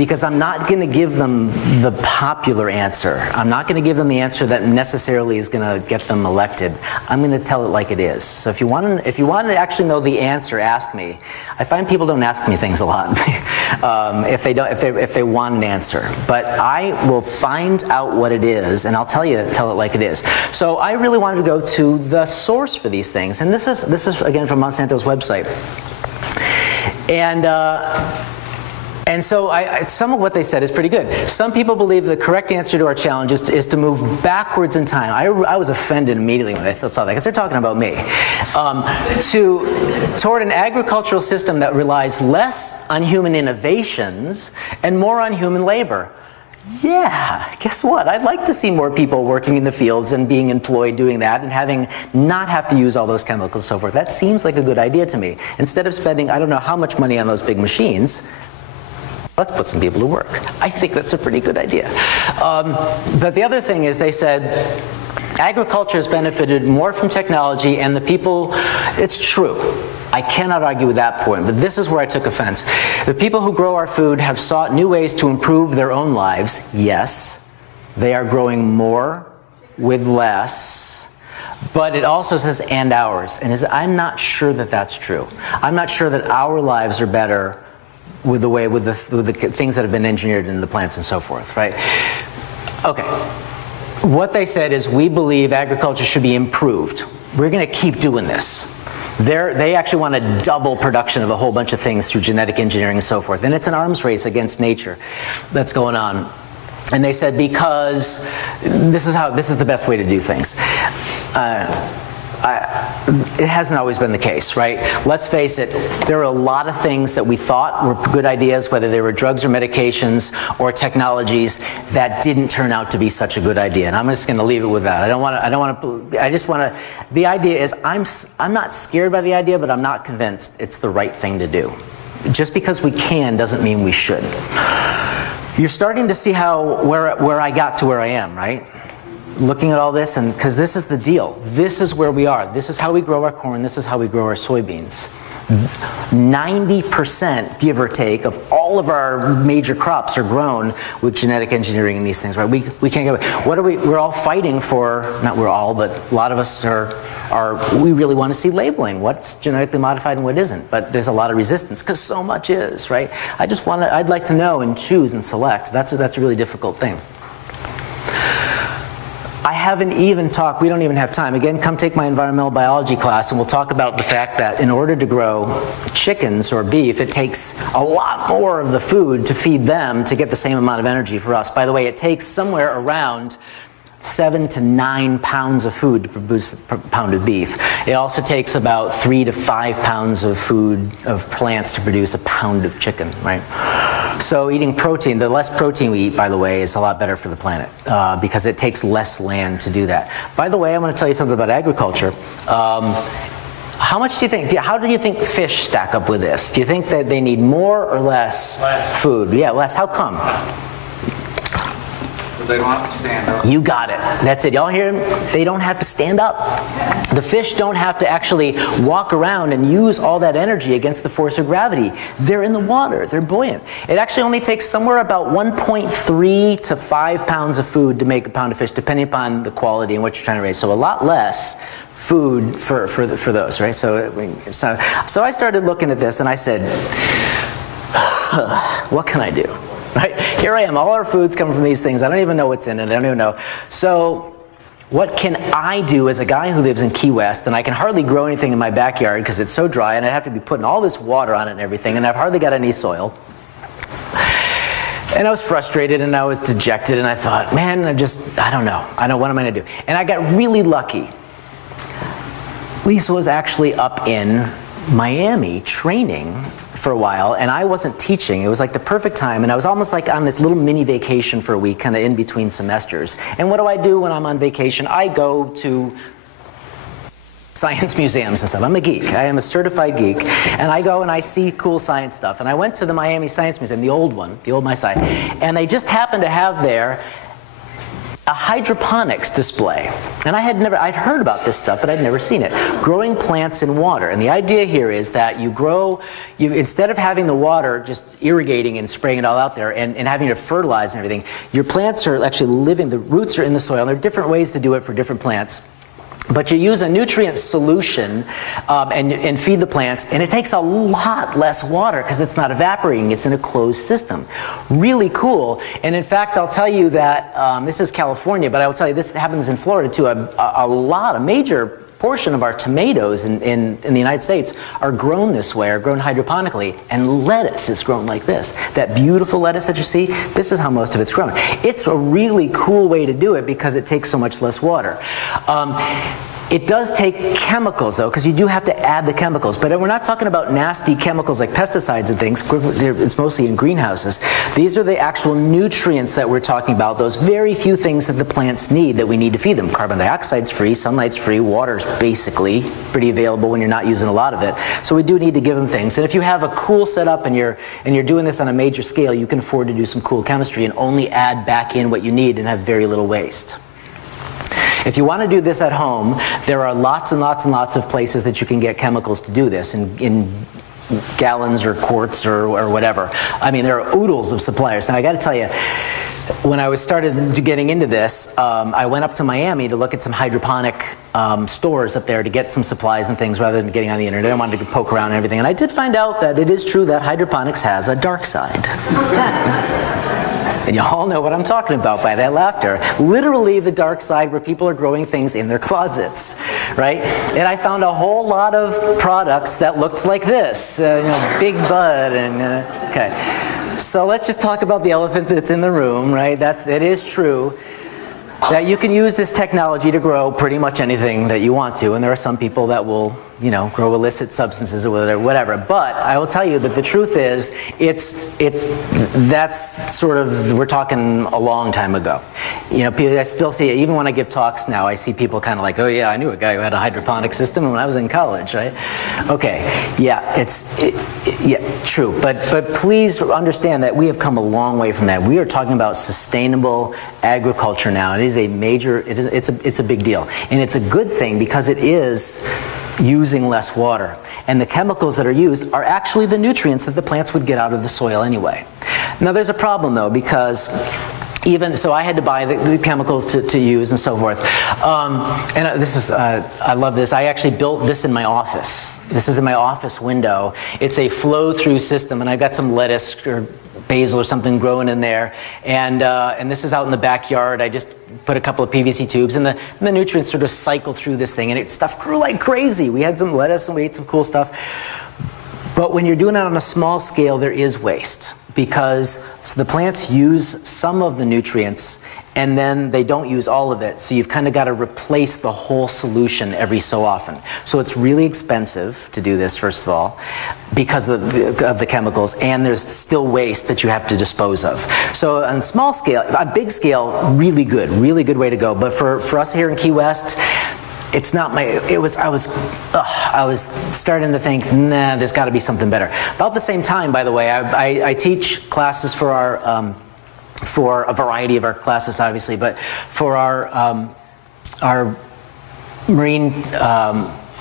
because I'm not going to give them the popular answer. I'm not going to give them the answer that necessarily is going to get them elected. I'm going to tell it like it is. So if you want to actually know the answer, ask me. I find people don't ask me things a lot if they want an answer. But I will find out what it is, and I'll tell it like it is. So I really wanted to go to the source for these things, and this is again from Monsanto's website. And so some of what they said is pretty good. Some people believe the correct answer to our challenge is to move backwards in time. I was offended immediately when I saw that, because they're talking about me. Toward an agricultural system that relies less on human innovations and more on human labor. Yeah, guess what? I'd like to see more people working in the fields and being employed doing that and not have to use all those chemicals and so forth. That seems like a good idea to me. Instead of spending I don't know how much money on those big machines, let's put some people to work. I think that's a pretty good idea. But the other thing is, they said agriculture has benefited more from technology and the people. It's true. I cannot argue with that point, but this is where I took offense. The people who grow our food have sought new ways to improve their own lives. Yes, they are growing more with less. But it also says, and ours. And I'm not sure that that's true. I'm not sure that our lives are better with the things that have been engineered into the plants and so forth, right? Okay. What they said is, we believe agriculture should be improved. We're going to keep doing this. They actually want to double production of a whole bunch of things through genetic engineering and so forth. And it's an arms race against nature that's going on. And they said, because this is the best way to do things. It hasn't always been the case, right? Let's face it, there are a lot of things that we thought were good ideas, whether they were drugs or medications or technologies, that didn't turn out to be such a good idea. And I'm just going to leave it with that. The idea is, I'm not scared by the idea, but I'm not convinced it's the right thing to do. Just because we can doesn't mean we should. You're starting to see where I got to where I am, right? Looking at all this, and because this is the deal. This is where we are. This is how we grow our corn. This is how we grow our soybeans. 90%, give or take, of all of our major crops are grown with genetic engineering and these things, right? We can't get away. We're all fighting for, not we're all, but a lot of us we really want to see labeling. What's genetically modified and what isn't? But there's a lot of resistance because so much is, right? I'd like to know and choose and select. That's a really difficult thing. I haven't even talked, we don't even have time. Again, come take my environmental biology class and we'll talk about the fact that in order to grow chickens or beef, it takes a lot more of the food to feed them to get the same amount of energy for us. By the way, it takes somewhere around 7 to 9 pounds of food to produce a pound of beef. It also takes about 3 to 5 pounds of food, of plants, to produce a pound of chicken, right? So eating protein, the less protein we eat, by the way, is a lot better for the planet because it takes less land to do that. By the way, I want to tell you something about agriculture. How much do you think, how do you think fish stack up with this? Do you think that they need more or less food? Yeah, less. How come? They don't have to stand up. You got it. That's it. Y'all hear them? They don't have to stand up. The fish don't have to actually walk around and use all that energy against the force of gravity. They're in the water. They're buoyant. It actually only takes somewhere about 1.3 to 5 pounds of food to make a pound of fish, depending upon the quality and what you're trying to raise. So a lot less food for those, right? So I started looking at this and I said, what can I do? Right? Here I am, all our food's coming from these things. I don't even know what's in it. I don't even know. So what can I do as a guy who lives in Key West, and I can hardly grow anything in my backyard because it's so dry and I have to be putting all this water on it and everything, and I've hardly got any soil. And I was frustrated and I was dejected and I thought, man, I don't know. What am I going to do? And I got really lucky. Lisa was actually up in Miami training for a while, and I wasn't teaching. It was like the perfect time, and I was almost like on this little mini vacation for a week, kind of in between semesters. And what do I do when I'm on vacation? I go to science museums and stuff. I'm a geek. I am a certified geek. And I go and I see cool science stuff. And I went to the Miami Science Museum, the old one, the old my side, and they just happened to have there a hydroponics display. And I'd heard about this stuff, but I'd never seen it. Growing plants in water. And the idea here is that instead of having the water just irrigating and spraying it all out there and having to fertilize and everything, your plants are actually living, the roots are in the soil. And there are different ways to do it for different plants. But you use a nutrient solution and feed the plants, and it takes a lot less water because it's not evaporating. It's in a closed system. Really cool. And in fact, I'll tell you that this is California, but I will tell you this happens in Florida too. A major portion of our tomatoes in the United States are grown this way, are grown hydroponically, and lettuce is grown like this. That beautiful lettuce that you see, this is how most of it's grown. It's a really cool way to do it because it takes so much less water. It does take chemicals, though, because you do have to add the chemicals. But we're not talking about nasty chemicals like pesticides and things. It's mostly in greenhouses. These are the actual nutrients that we're talking about, those very few things that the plants need that we need to feed them. Carbon dioxide's free, sunlight's free, water's basically pretty available when you're not using a lot of it. So we do need to give them things. And if you have a cool setup and you're doing this on a major scale, you can afford to do some cool chemistry and only add back in what you need and have very little waste. If you want to do this at home, there are lots and lots and lots of places that you can get chemicals to do this in gallons or quarts or whatever. I mean, there are oodles of suppliers. And I got to tell you, when I started getting into this, I went up to Miami to look at some hydroponic stores up there to get some supplies and things rather than getting on the internet. I wanted to poke around and everything. And I did find out that it is true that hydroponics has a dark side. And you all know what I'm talking about by that laughter. Literally the dark side where people are growing things in their closets, right? And I found a whole lot of products that looked like this, Big Bud and, okay. So let's just talk about the elephant that's in the room, right? It is true that you can use this technology to grow pretty much anything that you want to, and there are some people that will, grow illicit substances or whatever. But I will tell you that the truth is, that's sort of, we're talking a long time ago. I still see it, even when I give talks now, I see people kind of like, oh yeah, I knew a guy who had a hydroponic system when I was in college, right? Okay, yeah, true. But please understand that we have come a long way from that. We are talking about sustainable agriculture now. It is a major, it's a big deal. And it's a good thing because it is using less water. And the chemicals that are used are actually the nutrients that the plants would get out of the soil anyway. Now there's a problem though, because so I had to buy the chemicals to use and so forth. And this is, I love this. I actually built this in my office. This is in my office window. It's a flow-through system, and I've got some lettuce or basil or something growing in there. And this is out in the backyard. I just put a couple of PVC tubes, and the nutrients sort of cycle through this thing, and stuff grew like crazy. We had some lettuce and we ate some cool stuff. But when you're doing it on a small scale, there is waste, because the plants use some of the nutrients and then they don't use all of it. So you've kind of got to replace the whole solution every so often. So it's really expensive to do this, first of all, because of the chemicals, and there's still waste that you have to dispose of. So on small scale, a big scale, really good way to go. But for us here in Key West, it's not I was starting to think, nah, there's got to be something better. About the same time, by the way, I teach classes for our for a variety of our classes, obviously, but for our marine.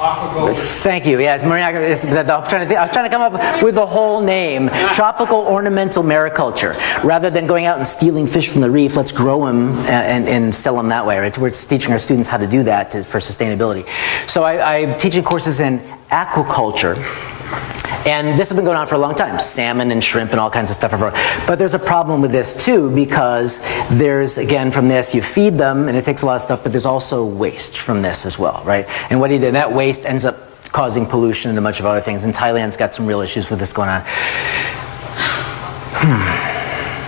Thank you. Yeah, it's marine. I was trying to come up with a whole name. Tropical ornamental mariculture. Rather than going out and stealing fish from the reef, let's grow them and sell them that way. Right? We're teaching our students how to do that for sustainability. So I'm teaching courses in aquaculture. And this has been going on for a long time. Salmon and shrimp and all kinds of stuff. But there's a problem with this too, because there's, again, from this, you feed them and it takes a lot of stuff, but there's also waste from this as well, right? And what he did, that waste ends up causing pollution and a bunch of other things. And Thailand's got some real issues with this going on.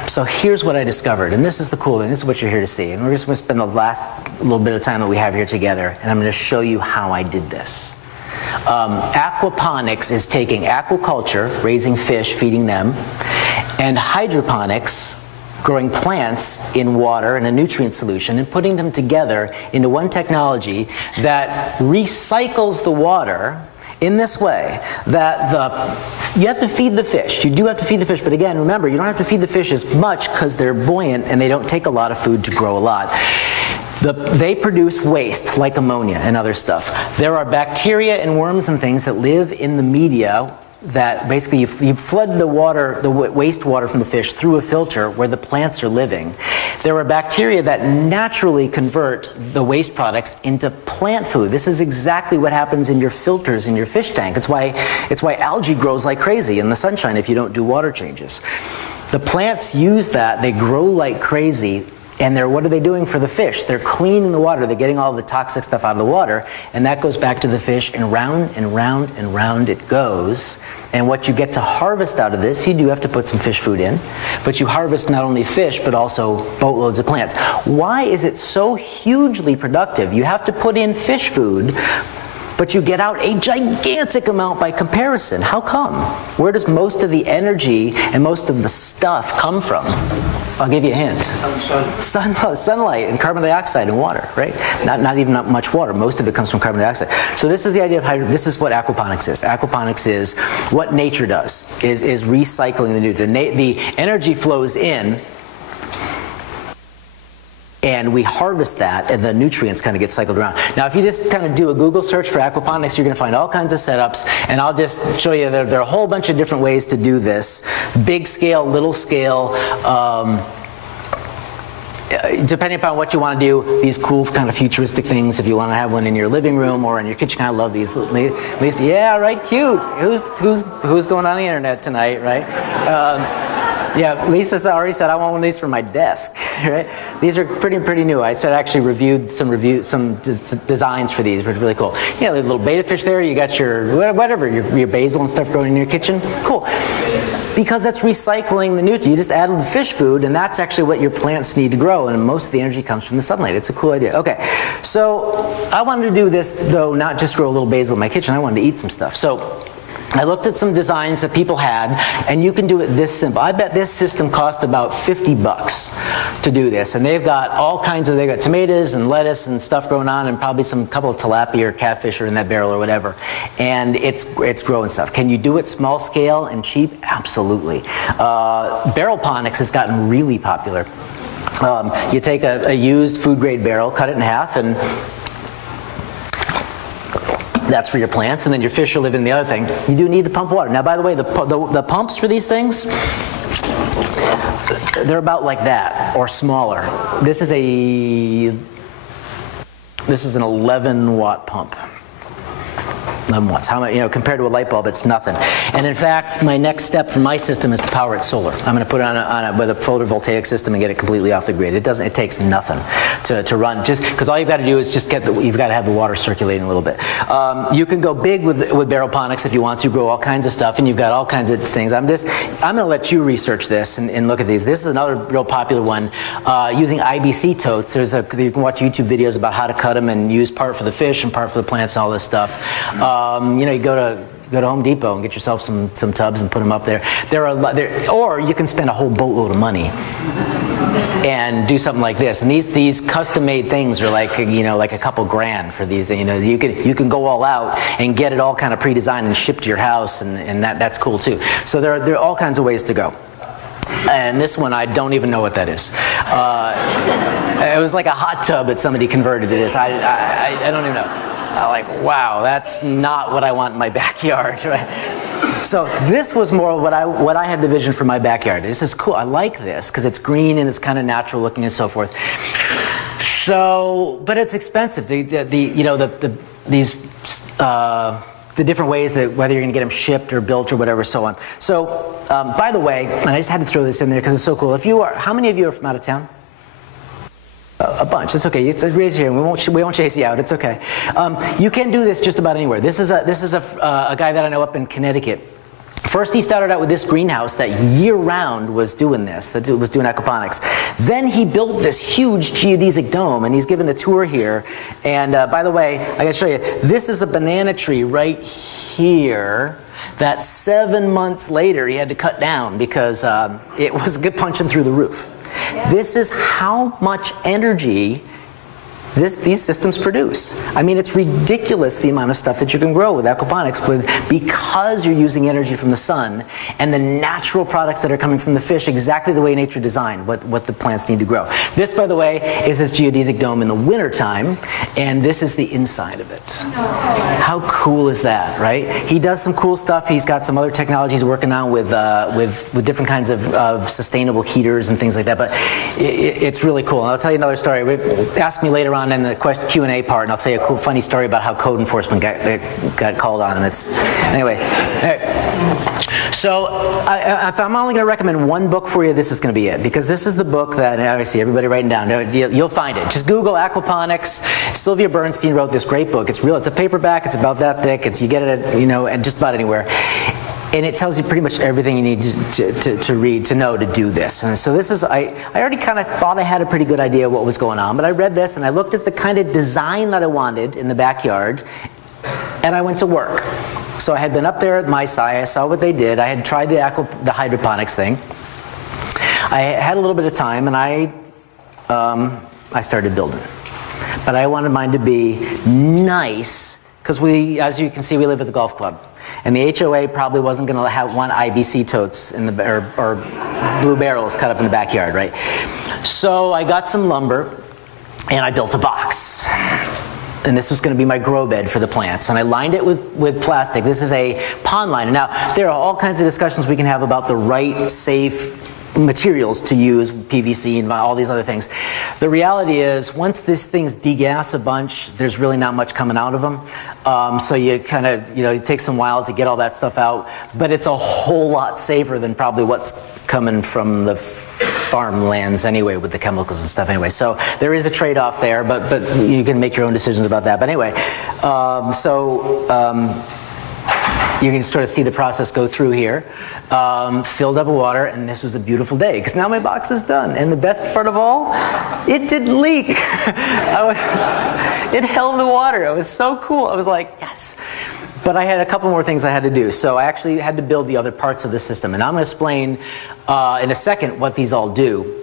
So here's what I discovered, and this is the cool thing. This is what you're here to see. And we're just going to spend the last little bit of time that we have here together, and I'm going to show you how I did this. Aquaponics is taking aquaculture, raising fish, feeding them, and hydroponics, growing plants in water in a nutrient solution, and putting them together into one technology that recycles the water in this way that you have to feed the fish. You do have to feed the fish, but again, remember, you don't have to feed the fish as much because they're buoyant and they don't take a lot of food to grow a lot. They produce waste like ammonia and other stuff. There are bacteria and worms and things that live in the media that basically you flood the water, the wastewater from the fish through a filter where the plants are living. There are bacteria that naturally convert the waste products into plant food. This is exactly what happens in your filters in your fish tank. It's why algae grows like crazy in the sunshine if you don't do water changes. The plants use that, they grow like crazy. And what are they doing for the fish? They're cleaning the water. They're getting all the toxic stuff out of the water, and that goes back to the fish, and round and round and round it goes. And what you get to harvest out of this, you do have to put some fish food in, but you harvest not only fish, but also boatloads of plants. Why is it so hugely productive? You have to put in fish food, but you get out a gigantic amount by comparison. How come? Where does most of the energy and most of the stuff come from? I'll give you a hint. Sunlight and carbon dioxide and water, right? Not even much water. Most of it comes from carbon dioxide. So this is the idea of this is what aquaponics is. Aquaponics is what nature does, is recycling the nutrients. The energy flows in, and we harvest that, and the nutrients kind of get cycled around. Now, if you just kind of do a Google search for aquaponics, you're going to find all kinds of setups, and I'll just show you there are a whole bunch of different ways to do this. Big scale, little scale, depending upon what you want to do, these cool kind of futuristic things, if you want to have one in your living room or in your kitchen. I love these. Lisa, yeah, right, cute. Who's going on the internet tonight, right? Yeah, Lisa's already said I want one of these for my desk. Right? These are pretty new. I actually reviewed some designs for these, which are really cool. Yeah, the little betta fish there. You got your whatever your basil and stuff growing in your kitchen. Cool, because that's recycling the nutrients. You just add the fish food, and that's actually what your plants need to grow. And most of the energy comes from the sunlight. It's a cool idea. Okay, so I wanted to do this though, not just grow a little basil in my kitchen. I wanted to eat some stuff. So I looked at some designs that people had, and you can do it this simple. I bet this system cost about 50 bucks to do this, and they've got all kinds of, they've got tomatoes and lettuce and stuff growing on, and probably some couple of tilapia or catfish are in that barrel or whatever, and it's growing stuff. Can you do it small scale and cheap? Absolutely. Barrelponics has gotten really popular. You take a used food grade barrel, cut it in half, and that's for your plants, and then your fish will live in the other thing. You do need to pump water. Now, by the way, the pumps for these things, they're about like that or smaller. This is an 11 watt pump. 11 watts. How much, compared to a light bulb, it's nothing. And in fact, my next step for my system is to power it solar. I'm going to put it on with a photovoltaic system and get it completely off the grid. It takes nothing to run, just because all you've got to do is just you've got to have the water circulating a little bit. You can go big with barrelponics if you want to, grow all kinds of stuff, and you've got all kinds of things. I'm going to let you research this and look at these. This is another real popular one, using IBC totes. You can watch YouTube videos about how to cut them and use part for the fish and part for the plants and all this stuff. You go to Home Depot and get yourself some tubs and put them up there. Or you can spend a whole boatload of money and do something like this. And these custom-made things are like a couple grand for these. You can go all out and get it all kind of pre-designed and shipped to your house, and that's cool too. So there are all kinds of ways to go. And this one, I don't even know what that is. It was like a hot tub that somebody converted it as. I don't even know. I'm like, wow, that's not what I want in my backyard. Right? So this was more what I had the vision for my backyard. This is cool. I like this because it's green and it's kind of natural looking and so forth. So, but it's expensive. The different ways that whether you're going to get them shipped or built or whatever, so on. So, by the way, and I just had to throw this in there because it's so cool. How many of you are from out of town? A bunch. It's okay. Raise your hand. We won't chase you out. It's okay. You can do this just about anywhere. This is a guy that I know up in Connecticut. First, he started out with this greenhouse that year-round was doing this, that was doing aquaponics. Then he built this huge geodesic dome, and he's given a tour here. And by the way, I got to show you. This is a banana tree right here that 7 months later he had to cut down because it was punching through the roof. This is how much energy these systems produce. I mean, it's ridiculous the amount of stuff that you can grow with aquaponics because you're using energy from the sun and the natural products that are coming from the fish exactly the way nature designed, what the plants need to grow. This, by the way, is this geodesic dome in the wintertime, and this is the inside of it. How cool is that, right? He does some cool stuff. He's got some other technologies working on with different kinds of sustainable heaters and things like that, but it's really cool. And I'll tell you another story. Ask me later on in the Q&A part, and I'll tell you a cool, funny story about how code enforcement got called on. And it's anyway. So if I'm only going to recommend one book for you, this is going to be it, because this is the book that obviously everybody writing down. You'll find it. Just Google Aquaponics. Sylvia Bernstein wrote this great book. It's real. It's a paperback. It's about that thick. You get it at just about anywhere. And it tells you pretty much everything you need to read, to know, to do this. And so this is, I already kind of thought I had a pretty good idea of what was going on, but I read this and I looked at the kind of design that I wanted in the backyard, and I went to work. So I had been up there at my site, I saw what they did, I had tried the hydroponics thing. I had a little bit of time, and I started building. But I wanted mine to be nice, because as you can see, we live at the golf club. And the HOA probably wasn't going to want IBC totes in or blue barrels cut up in the backyard, right? So I got some lumber, and I built a box. And this was going to be my grow bed for the plants. And I lined it with plastic. This is a pond liner. Now, there are all kinds of discussions we can have about the right, safe materials to use, PVC and all these other things. The reality is, once these things degas a bunch, there's really not much coming out of them. So you kind of, it takes some while to get all that stuff out, but it's a whole lot safer than probably what's coming from the farmlands anyway with the chemicals and stuff anyway. So there is a trade-off there, but you can make your own decisions about that. But anyway, you can sort of see the process go through here. Filled up with water, and this was a beautiful day, because now my box is done. And the best part of all, it didn't leak. It held the water. It was so cool. I was like, yes. But I had a couple more things I had to do. So I actually had to build the other parts of the system. And I'm going to explain in a second what these all do.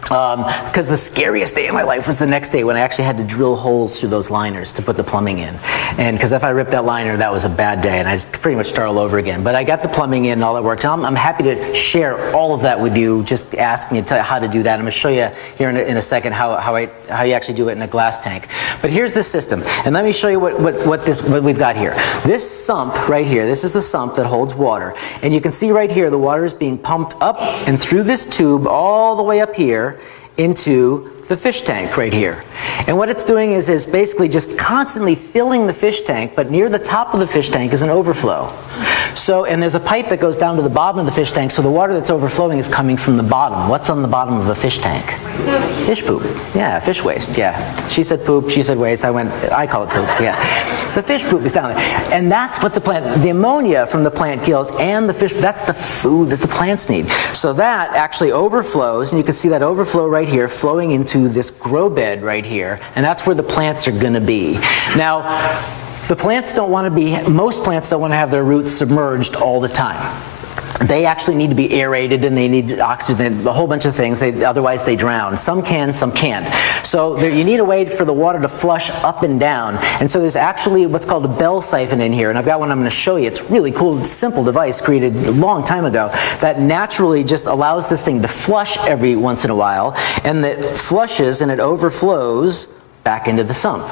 Because the scariest day of my life was the next day when I actually had to drill holes through those liners to put the plumbing in. And because if I ripped that liner, that was a bad day, and I just pretty much start all over again. But I got the plumbing in and all that worked. So I'm happy to share all of that with you. Just ask me and tell you how to do that. I'm going to show you here in a second how you actually do it in a glass tank. But here's the system, and let me show you what we've got here. This sump right here, this is the sump that holds water. And you can see right here the water is being pumped up and through this tube all the way up here into the fish tank right here. And what it's doing is basically just constantly filling the fish tank, but near the top of the fish tank is an overflow. So, and there's a pipe that goes down to the bottom of the fish tank, so the water that's overflowing is coming from the bottom. What's on the bottom of a fish tank? Fish poop. Yeah, fish waste, yeah. She said poop, she said waste, I call it poop, yeah. The fish poop is down there. And that's what the ammonia from the plant kills, and the fish, that's the food that the plants need. So that actually overflows, and you can see that overflow right here, flowing into this grow bed right here, and that's where the plants are going to be. Now, the plants don't want to be, most plants don't want to have their roots submerged all the time. They actually need to be aerated, and they need oxygen, a whole bunch of things, otherwise they drown. Some can, some can't. So you need a way for the water to flush up and down. And so there's actually what's called a bell siphon in here, and I've got one I'm going to show you. It's a really cool, simple device created a long time ago that naturally just allows this thing to flush every once in a while, and it flushes and it overflows back into the sump.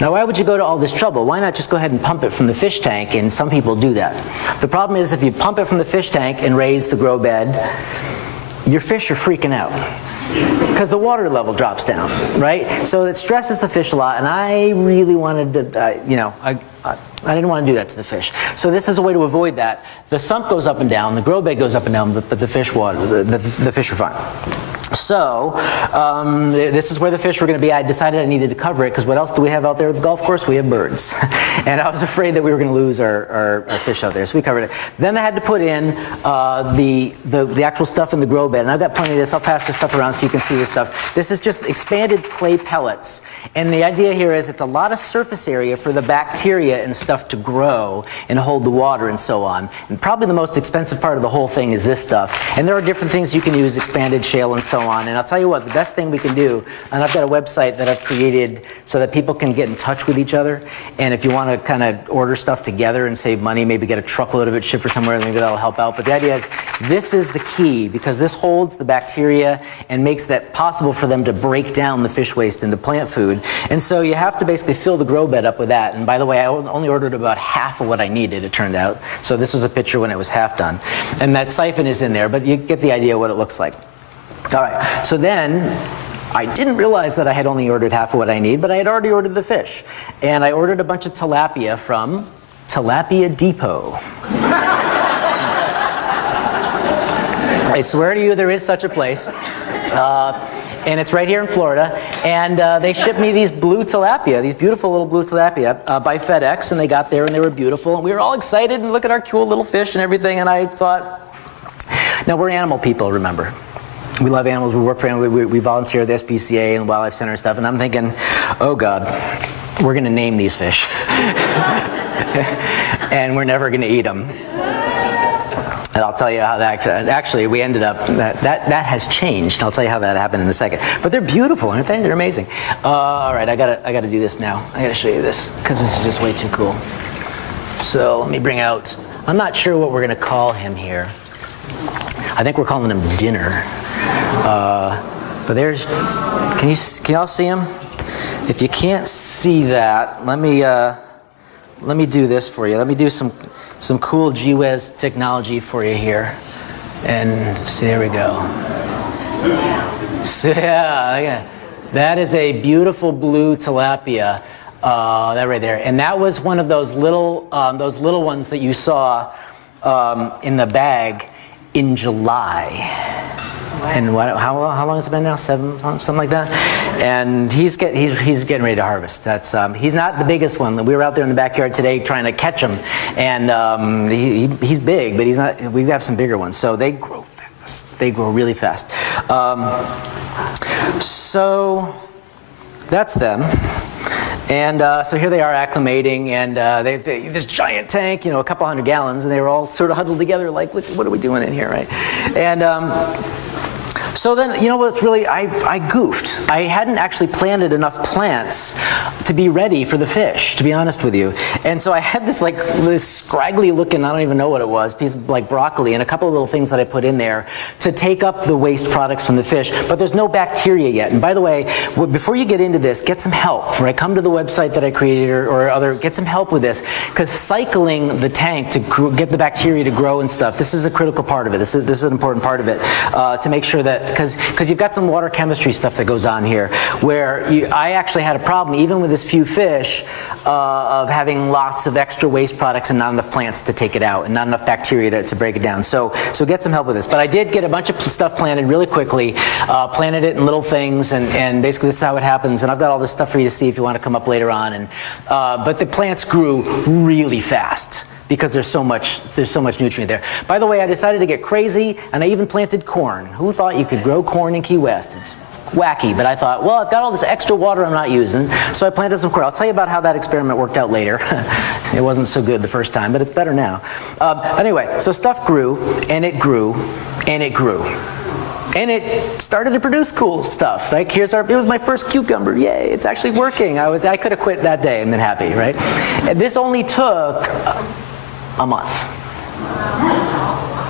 Now, why would you go to all this trouble? Why not just go ahead and pump it from the fish tank? And some people do that. The problem is, if you pump it from the fish tank and raise the grow bed, your fish are freaking out because the water level drops down, right? So it stresses the fish a lot, and I really wanted to, I didn't want to do that to the fish. So this is a way to avoid that. The sump goes up and down, the grow bed goes up and down, but the fish are fine. So this is where the fish were going to be. I decided I needed to cover it because what else do we have out there at the golf course? We have birds. And I was afraid that we were going to lose our fish out there, so we covered it. Then I had to put in the actual stuff in the grow bed. And I've got plenty of this. I'll pass this stuff around so you can see this stuff. This is just expanded clay pellets. And the idea here is it's a lot of surface area for the bacteria and stuff to grow and hold the water and so on. And probably the most expensive part of the whole thing is this stuff. And there are different things you can use, expanded shale and so so on. And I'll tell you what, the best thing we can do, and I've got a website that I've created so that people can get in touch with each other. And if you want to kind of order stuff together and save money, maybe get a truckload of it shipped for somewhere, maybe that'll help out. But the idea is, this is the key, because this holds the bacteria and makes that possible for them to break down the fish waste into plant food. And so you have to basically fill the grow bed up with that. And by the way, I only ordered about half of what I needed, it turned out. So this was a picture when it was half done. And that siphon is in there, but you get the idea of what it looks like. All right, so then I didn't realize that I had only ordered half of what I need, but I had already ordered the fish. And I ordered a bunch of tilapia from Tilapia Depot. I swear to you, there is such a place. And it's right here in Florida. And they shipped me these blue tilapia, these beautiful little blue tilapia by FedEx, and they got there and they were beautiful. And we were all excited and look at our cool little fish and everything. And I thought, now we're animal people, remember. We love animals, we work for animals, we volunteer at the SPCA and the Wildlife Center and stuff. And I'm thinking, oh God, we're gonna name these fish. And we're never gonna eat them. And I'll tell you how that actually we ended up, that has changed. I'll tell you how that happened in a second. But they're beautiful, aren't they? They're amazing. All right, I gotta do this now. I gotta show you this, because this is just way too cool. So let me bring out, I'm not sure what we're gonna call him here. I think we're calling him Dinner. But there's, can y'all see him? If you can't see that, let me do this for you. Let me do some cool G-Whiz technology for you here. And see, there we go. So, yeah, that is a beautiful blue tilapia. That right there. And that was one of those little ones that you saw in the bag in July. And how long has it been now? 7 months, something like that. And he's getting ready to harvest. That's he's not the biggest one. We were out there in the backyard today trying to catch him, and he's big, but he's not. We have some bigger ones, so they grow fast. They grow really fast. So that's them. And so here they are acclimating, and they this giant tank, you know, a couple hundred gallons, and they were all sort of huddled together like, look, what are we doing in here, right? And so then, you know what's really, I goofed. I hadn't actually planted enough plants to be ready for the fish, to be honest with you. And so I had this scraggly looking, I don't even know what it was, piece of like broccoli and a couple of little things that I put in there to take up the waste products from the fish, but there's no bacteria yet. And by the way, before you get into this, get some help, right? Come to the website that I created or other, get some help with this, because cycling the tank to get the bacteria to grow and stuff, this is a critical part of it. This is an important part of it, to make sure that, because you've got some water chemistry stuff that goes on here, where I actually had a problem, even with this few fish, of having lots of extra waste products and not enough plants to take it out, and not enough bacteria to break it down. So get some help with this. But I did get a bunch of stuff planted really quickly, planted it in little things, and basically this is how it happens. And I've got all this stuff for you to see if you want to come up later on. And but the plants grew really fast, because there's so much nutrient there. By the way, I decided to get crazy, and I even planted corn. Who thought you could grow corn in Key West? It's wacky, but I thought, well, I've got all this extra water I'm not using, so I planted some corn. I'll tell you about how that experiment worked out later. It wasn't so good the first time, but it's better now. Anyway, so stuff grew, and it grew, and it grew. And it started to produce cool stuff. Like it was my first cucumber. Yay, it's actually working. I could have quit that day and been happy, right? And this only took a month.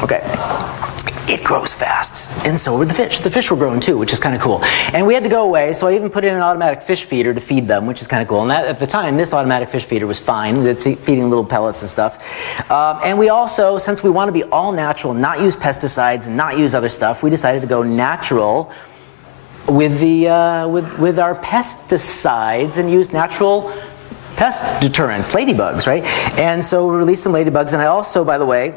Okay. It grows fast, and so were the fish. The fish were growing too, which is kind of cool. And we had to go away, so I even put in an automatic fish feeder to feed them, which is kind of cool. And at the time, this automatic fish feeder was fine. It's feeding little pellets and stuff. And we also, since we want to be all natural, not use pesticides, and not use other stuff, we decided to go natural with with our pesticides and use natural pest deterrents, ladybugs, right? And so we released some ladybugs, and I also, by the way,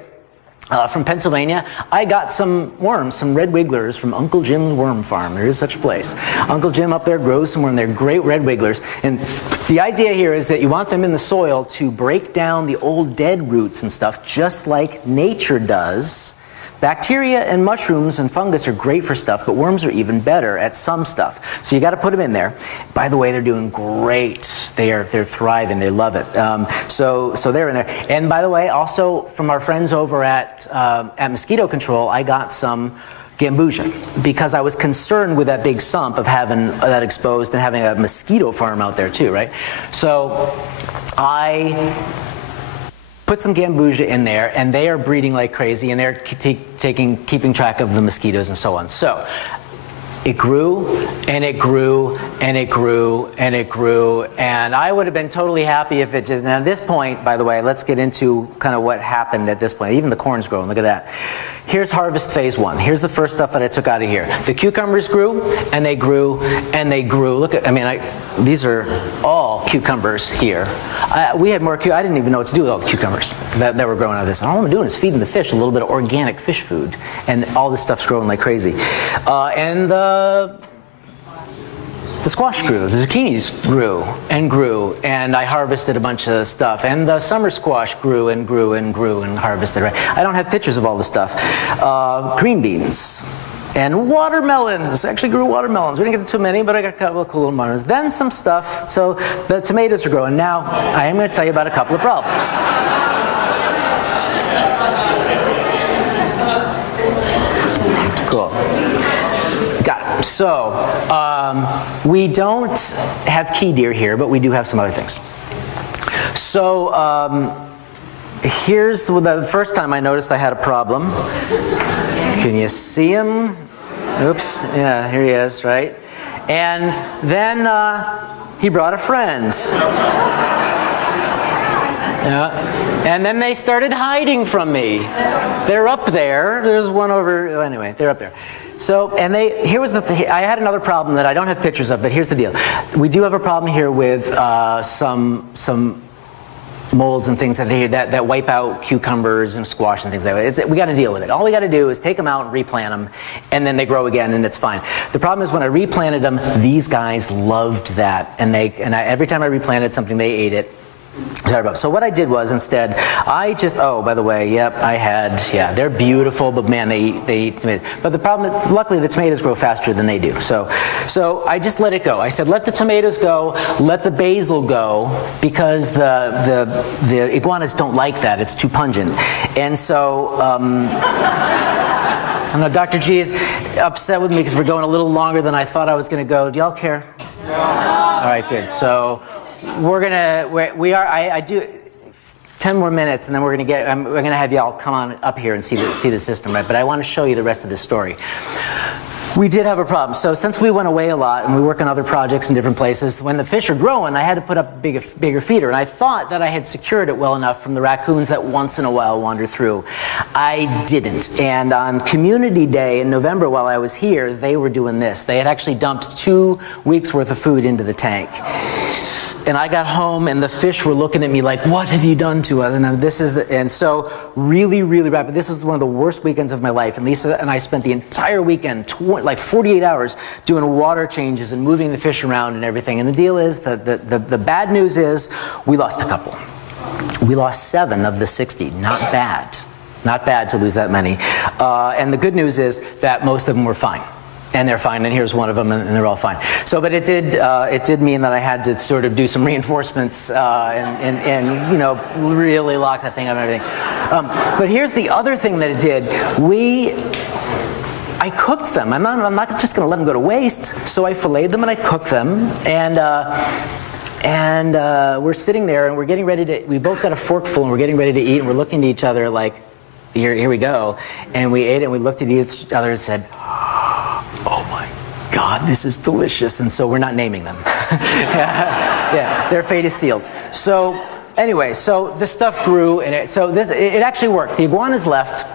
from Pennsylvania, I got some worms, some red wigglers from Uncle Jim's Worm Farm. There is such a place. Uncle Jim up there grows some worms. They're great red wigglers. And the idea here is that you want them in the soil to break down the old dead roots and stuff, just like nature does. Bacteria and mushrooms and fungus are great for stuff, but worms are even better at some stuff. So you got to put them in there. By the way, they're doing great. They're thriving. They love it. So they're in there. And by the way, also from our friends over at Mosquito Control, I got some gambusia, because I was concerned with that big sump of having that exposed and having a mosquito farm out there too, right? So I put some gambusia in there, and they are breeding like crazy, and they're keeping track of the mosquitoes and so on. So it grew, and it grew, and it grew, and it grew, and I would have been totally happy if it just, now at this point, by the way, let's get into kind of what happened at this point. Even the corn's growing, look at that. Here's harvest phase 1. Here's the first stuff that I took out of here. The cucumbers grew, and they grew, and they grew. Look at, I mean, these are all cucumbers here. We had more, I didn't even know what to do with all the cucumbers that were growing out of this. And all I'm doing is feeding the fish a little bit of organic fish food, and all this stuff's growing like crazy. And the squash grew, the zucchinis grew, and I harvested a bunch of stuff. And the summer squash grew and grew and grew and harvested. Right? I don't have pictures of all the stuff. Green beans and watermelons. I actually grew watermelons. We didn't get too many, but I got a couple of cool little watermelons. Then some stuff. So the tomatoes are growing. Now I am going to tell you about a couple of problems. Cool. Got it. So, we don't have key deer here, but we do have some other things. So, here's the first time I noticed I had a problem. Can you see him? Oops, yeah, here he is, right? And then he brought a friend. Yeah. And then they started hiding from me. They're up there. There's one over, anyway, they're up there. So, and here was the thing. I had another problem that I don't have pictures of, but here's the deal. We do have a problem here with some molds and things that wipe out cucumbers and squash and things like that. We got to deal with it. All we got to do is take them out and replant them, and then they grow again, and it's fine. The problem is when I replanted them, these guys loved that, and every time I replanted something, they ate it. So what I did was instead, I just, oh, by the way, yep, I had, yeah, they're beautiful, but man, they eat tomatoes. But the problem is, luckily, the tomatoes grow faster than they do. So I just let it go. I said, let the tomatoes go, let the basil go, because the iguanas don't like that. It's too pungent. And so, I know Dr. G is upset with me because we're going a little longer than I thought I was going to go. Do y'all care? No. All right, good. So I do 10 more minutes, and then we're gonna have y'all come on up here and see the system, right? But I want to show you the rest of this story. We did have a problem. So since we went away a lot and we work on other projects in different places, when the fish are growing, I had to put up a bigger feeder. And I thought that I had secured it well enough from the raccoons that once in a while wander through. I didn't. And on Community Day in November while I was here, they were doing this. They had actually dumped 2 weeks worth of food into the tank. And I got home, and the fish were looking at me like, "What have you done to us?" And so really, really rapid. This was one of the worst weekends of my life. And Lisa and I spent the entire weekend, like 48 hours, doing water changes and moving the fish around and everything. And the deal is, the bad news is, we lost a couple. We lost 7 of the 60. Not bad. Not bad to lose that many. And the good news is that most of them were fine. And they're fine, and here's one of them, and they're all fine. So, but it did mean that I had to sort of do some reinforcements and you know, really lock that thing up and everything. But here's the other thing that it did. I cooked them. I'm not just going to let them go to waste. So I filleted them and I cooked them, and we're sitting there and we're getting ready to. We both got a forkful and we're getting ready to eat, and we're looking at each other like, here we go. And we ate it and we looked at each other and said, "Oh my God, this is delicious." And so we're not naming them. Yeah, their fate is sealed. So anyway, so this stuff grew, and it actually worked. The iguanas left.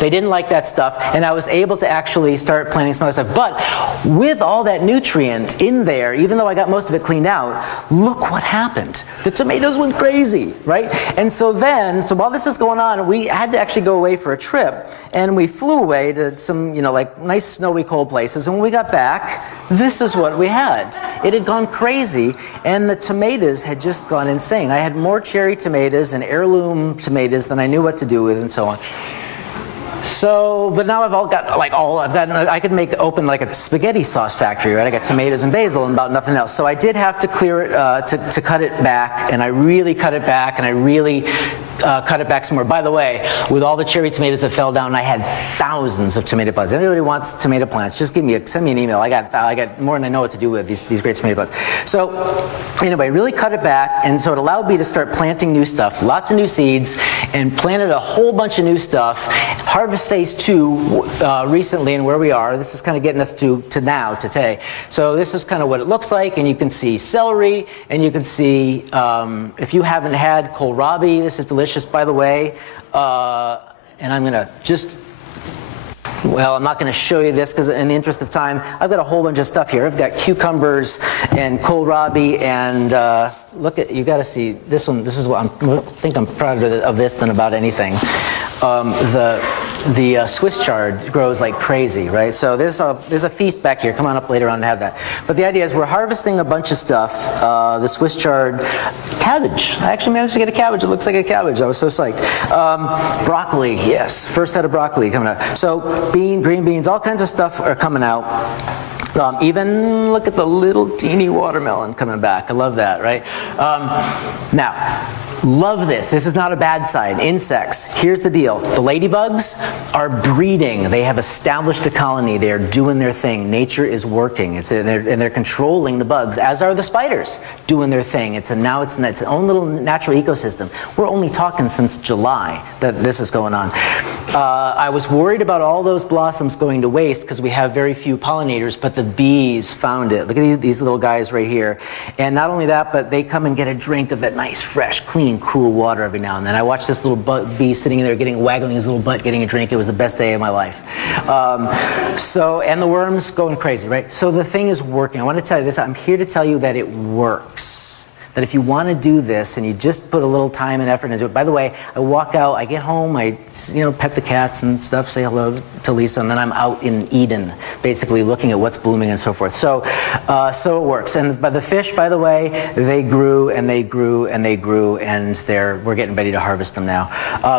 They didn't like that stuff, and I was able to actually start planting some other stuff. But with all that nutrient in there, even though I got most of it cleaned out, look what happened. The tomatoes went crazy, right? And so while this is going on, we had to actually go away for a trip, and we flew away to some, you know, like nice snowy cold places. And when we got back, this is what we had. It had gone crazy, and the tomatoes had just gone insane. I had more cherry tomatoes and heirloom tomatoes than I knew what to do with, and so on. So, but now I could open like a spaghetti sauce factory, right? I got tomatoes and basil and about nothing else. So I did have to clear it, to cut it back, and I really cut it back, and I really cut it back some more. By the way, with all the cherry tomatoes that fell down, I had thousands of tomato plants. If anybody wants tomato plants, just send me an email. I got more than I know what to do with these great tomato plants. So anyway, really cut it back, and so it allowed me to start planting new stuff, lots of new seeds, and planted a whole bunch of new stuff. Harvest phase 2 recently, and where we are, this is kind of getting us to now, today. So this is kind of what it looks like, and you can see celery, and you can see, if you haven't had kohlrabi, this is delicious, by the way. And I'm going to just, well, I'm not going to show you this because in the interest of time, I've got a whole bunch of stuff here. I've got cucumbers and kohlrabi, and look at, you got to see this one. This is what I think I'm prouder of this than about anything. The Swiss chard grows like crazy, right? So there's a feast back here. Come on up later on and have that. But the idea is we're harvesting a bunch of stuff. The Swiss chard, cabbage. I actually managed to get a cabbage. It looks like a cabbage. I was so psyched. Broccoli, yes. First set of broccoli coming out. So green beans, all kinds of stuff are coming out. Even look at the little teeny watermelon coming back. I love that, right? Now, love this. This is not a bad sign. Insects. Here's the deal. The ladybugs are breeding. They have established a colony. They're doing their thing. Nature is working. And they're controlling the bugs, as are the spiders doing their thing. Now it's its own little natural ecosystem. We're only talking since July that this is going on. I was worried about all those blossoms going to waste because we have very few pollinators, but the bees found it. Look at these little guys right here. And not only that, but they come and get a drink of that nice, fresh, clean, cool water every now and then. I watched this little bee sitting there waggling his little butt, getting a drink. It was the best day of my life. And the worms going crazy, right? So the thing is working. I want to tell you this. I'm here to tell you that it works. That if you want to do this and you just put a little time and effort into it. By the way, I walk out, I get home, I pet the cats and stuff, say hello to Lisa, and then I'm out in Eden, basically looking at what's blooming and so forth. So it works. And by the fish, by the way, they grew and they grew and they grew, and we're getting ready to harvest them now.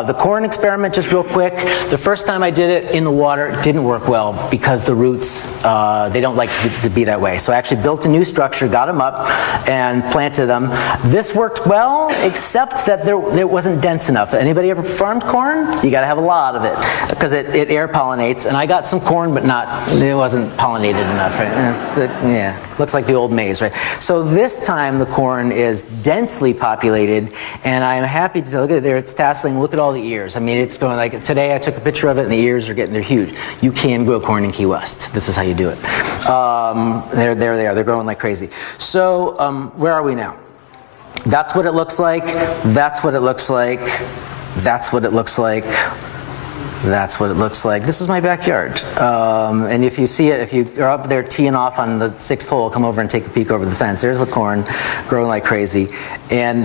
The corn experiment, just real quick. The first time I did it in the water, it didn't work well because the roots, they don't like to be that way. So I actually built a new structure, got them up, and planted them. This worked well, except that it wasn't dense enough. Anybody ever farmed corn? You got to have a lot of it because it air pollinates. And I got some corn, but it wasn't pollinated enough. Right? Looks like the old maize, right? So this time the corn is densely populated, and I'm happy to look at it there. It's tasseling. Look at all the ears. I mean, it's going like today. I took a picture of it, and the ears are they're huge. You can grow corn in Key West. This is how you do it. There they are. They're growing like crazy. So where are we now? That's what it looks like. That's what it looks like. That's what it looks like. That's what it looks like. This is my backyard. And if you see it, if you are up there teeing off on the 6th hole, come over and take a peek over the fence. There's the corn growing like crazy. And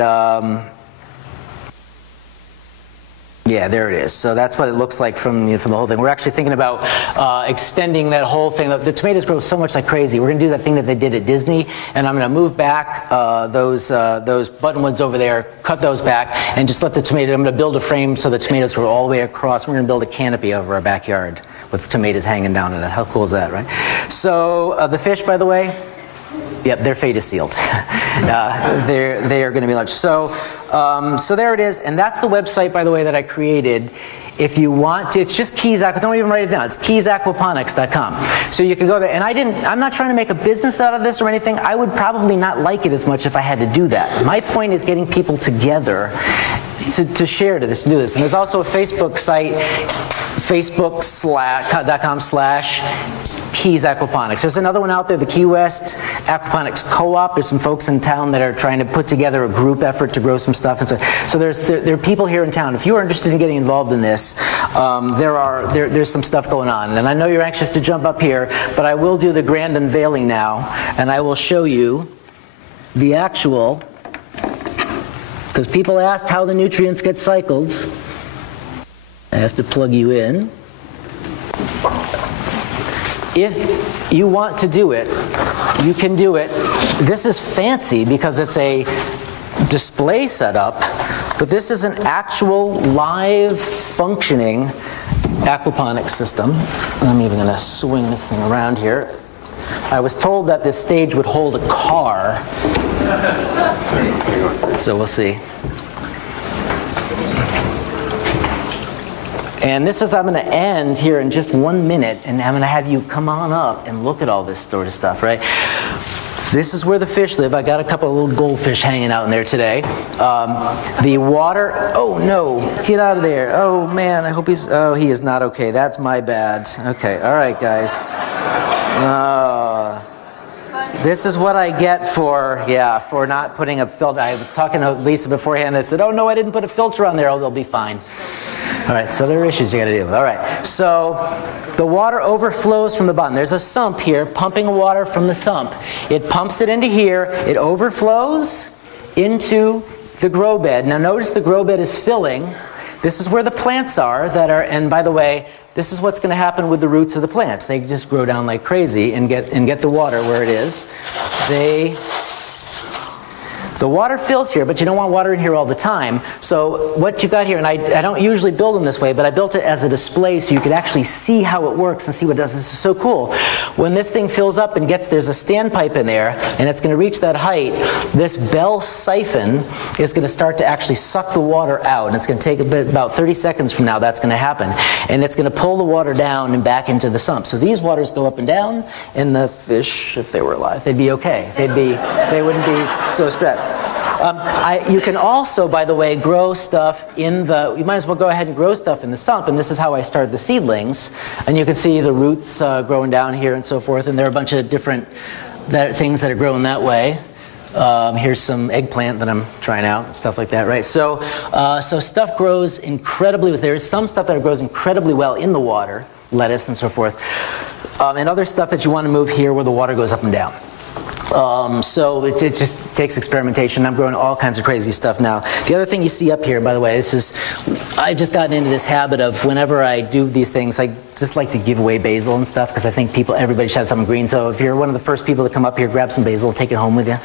yeah, there it is. So that's what it looks like from the whole thing. We're actually thinking about extending that whole thing. The tomatoes grow so much like crazy. We're going to do that thing that they did at Disney, and I'm going to move back those buttonwoods over there, cut those back, and just let the tomato. I'm going to build a frame so the tomatoes grow all the way across. We're going to build a canopy over our backyard with tomatoes hanging down in it. How cool is that, right? So the fish, by the way. Yep, their fate is sealed. They are going to be lunch. So there it is, and that's the website, by the way, that I created. If you want to, it's just Keys Aquaponics. Don't even write it down. It's keysaquaponics.com. So you can go there. And I'm not trying to make a business out of this or anything. I would probably not like it as much if I had to do that. My point is getting people together to share to do this. And there's also a Facebook site, facebook.com/Keys Aquaponics. There's another one out there, the Key West Aquaponics Co-op. There's some folks in town that are trying to put together a group effort to grow some stuff. And so there are people here in town. If you are interested in getting involved in this, there's some stuff going on. And I know you're anxious to jump up here, but I will do the grand unveiling now, and I will show you the actual, because people asked how the nutrients get cycled. I have to plug you in. If you want to do it, you can do it. This is fancy because it's a display setup, but this is an actual live functioning aquaponics system. I'm even going to swing this thing around here. I was told that this stage would hold a car, so we'll see. And this is, I'm going to end here in just 1 minute, and I'm going to have you come on up and look at all this sort of stuff, right? This is where the fish live. I got a couple of little goldfish hanging out in there today. The water, oh no, get out of there. Oh man, I hope he's, oh, he is not okay. That's my bad. Okay, all right guys. This is what I get for, yeah, for not putting a filter. I was talking to Lisa beforehand. I said, oh no, I didn't put a filter on there. Oh, they'll be fine. All right, so there are issues you got to deal with. All right, so the water overflows from the bottom. There's a sump here pumping water from the sump. It pumps it into here. It overflows into the grow bed. Now notice the grow bed is filling. This is where the plants are that are, and by the way, this is what's going to happen with the roots of the plants. They just grow down like crazy and get the water where it is. The water fills here, but you don't want water in here all the time. So what you've got here, and I don't usually build them this way, but I built it as a display so you could actually see how it works and see what it does. This is so cool. When this thing fills up and there's a standpipe in there, and it's going to reach that height, this bell siphon is going to start to actually suck the water out. And it's going to take about 30 seconds from now, that's going to happen. And it's going to pull the water down and back into the sump. So these waters go up and down, and the fish, if they were alive, they'd be okay. They wouldn't be so stressed. You can also, by the way, grow stuff in the, you might as well go ahead and grow stuff in the sump, and this is how I started the seedlings. And you can see the roots growing down here and so forth, and there are a bunch of different things that are growing that way. Here's some eggplant that I'm trying out, stuff like that, right? So, so stuff grows incredibly, there's some stuff that grows incredibly well in the water, lettuce and so forth, and other stuff that you want to move here where the water goes up and down. So it just takes experimentation. I'm growing all kinds of crazy stuff now. The other thing you see up here, by the way, this is, I just gotten into this habit of whenever I do these things, I just like to give away basil and stuff because I think everybody should have something green. So if you're one of the first people to come up here, grab some basil, take it home with you,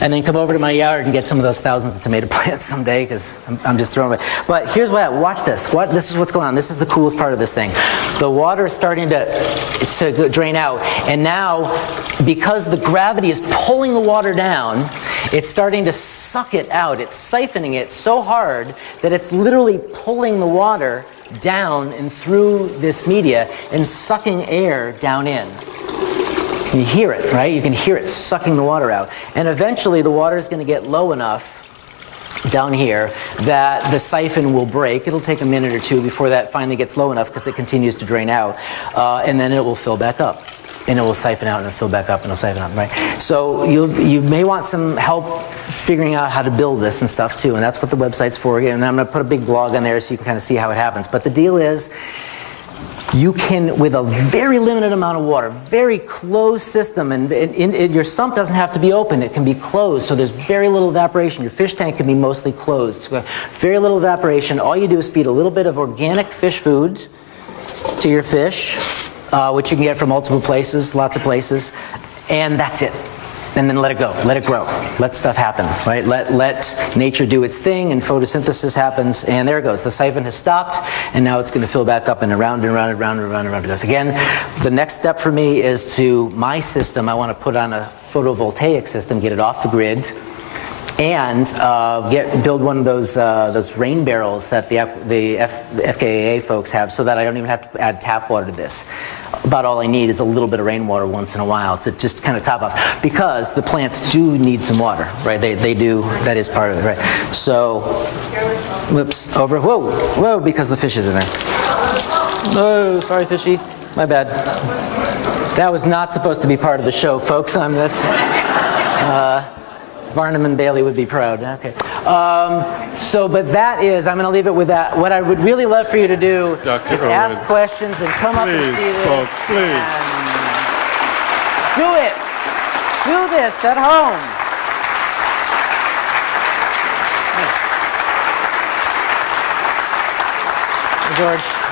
and then come over to my yard and get some of those thousands of tomato plants someday because I'm just throwing away. But here's what, watch this. This is what's going on. This is the coolest part of this thing. The water is starting to drain out, and now because the gravity is pulling the water down, it's starting to suck it out. It's siphoning it so hard that it's literally pulling the water down and through this media and sucking air down in. You hear it, right? You can hear it sucking the water out. And eventually the water is going to get low enough down here that the siphon will break. It'll take a minute or two before that finally gets low enough because it continues to drain out. And then it will fill back up. And it will siphon out and it'll fill back up and it'll siphon out, right? So you may want some help figuring out how to build this and stuff too, and that's what the website's for. And I'm going to put a big blog on there so you can kind of see how it happens. But the deal is, you can, with a very limited amount of water, very closed system, and your sump doesn't have to be open, it can be closed, so there's very little evaporation. Your fish tank can be mostly closed. Very little evaporation. All you do is feed a little bit of organic fish food to your fish, which you can get from multiple places, lots of places, and that's it. And then let it go, let it grow, let stuff happen, right? Let nature do its thing, and photosynthesis happens, and there it goes. The siphon has stopped, and now it's going to fill back up, and around and around and around and around and around it goes. Again, the next step for me is to my system. I want to put on a photovoltaic system, get it off the grid, and build one of those rain barrels that the FKCC folks have, so that I don't even have to add tap water to this. About all I need is a little bit of rainwater once in a while to just kind of top off, because the plants do need some water, right? They do. That is part of it, right? So, whoops, over. Whoa, because the fish is in there. Oh, sorry, fishy. My bad. That was not supposed to be part of the show, folks. Barnum and Bailey would be proud. Okay. But that is, I'm going to leave it with that. What I would really love for you to do is ask questions and come up and see this. Folks, please. Do it. Do this at home. George.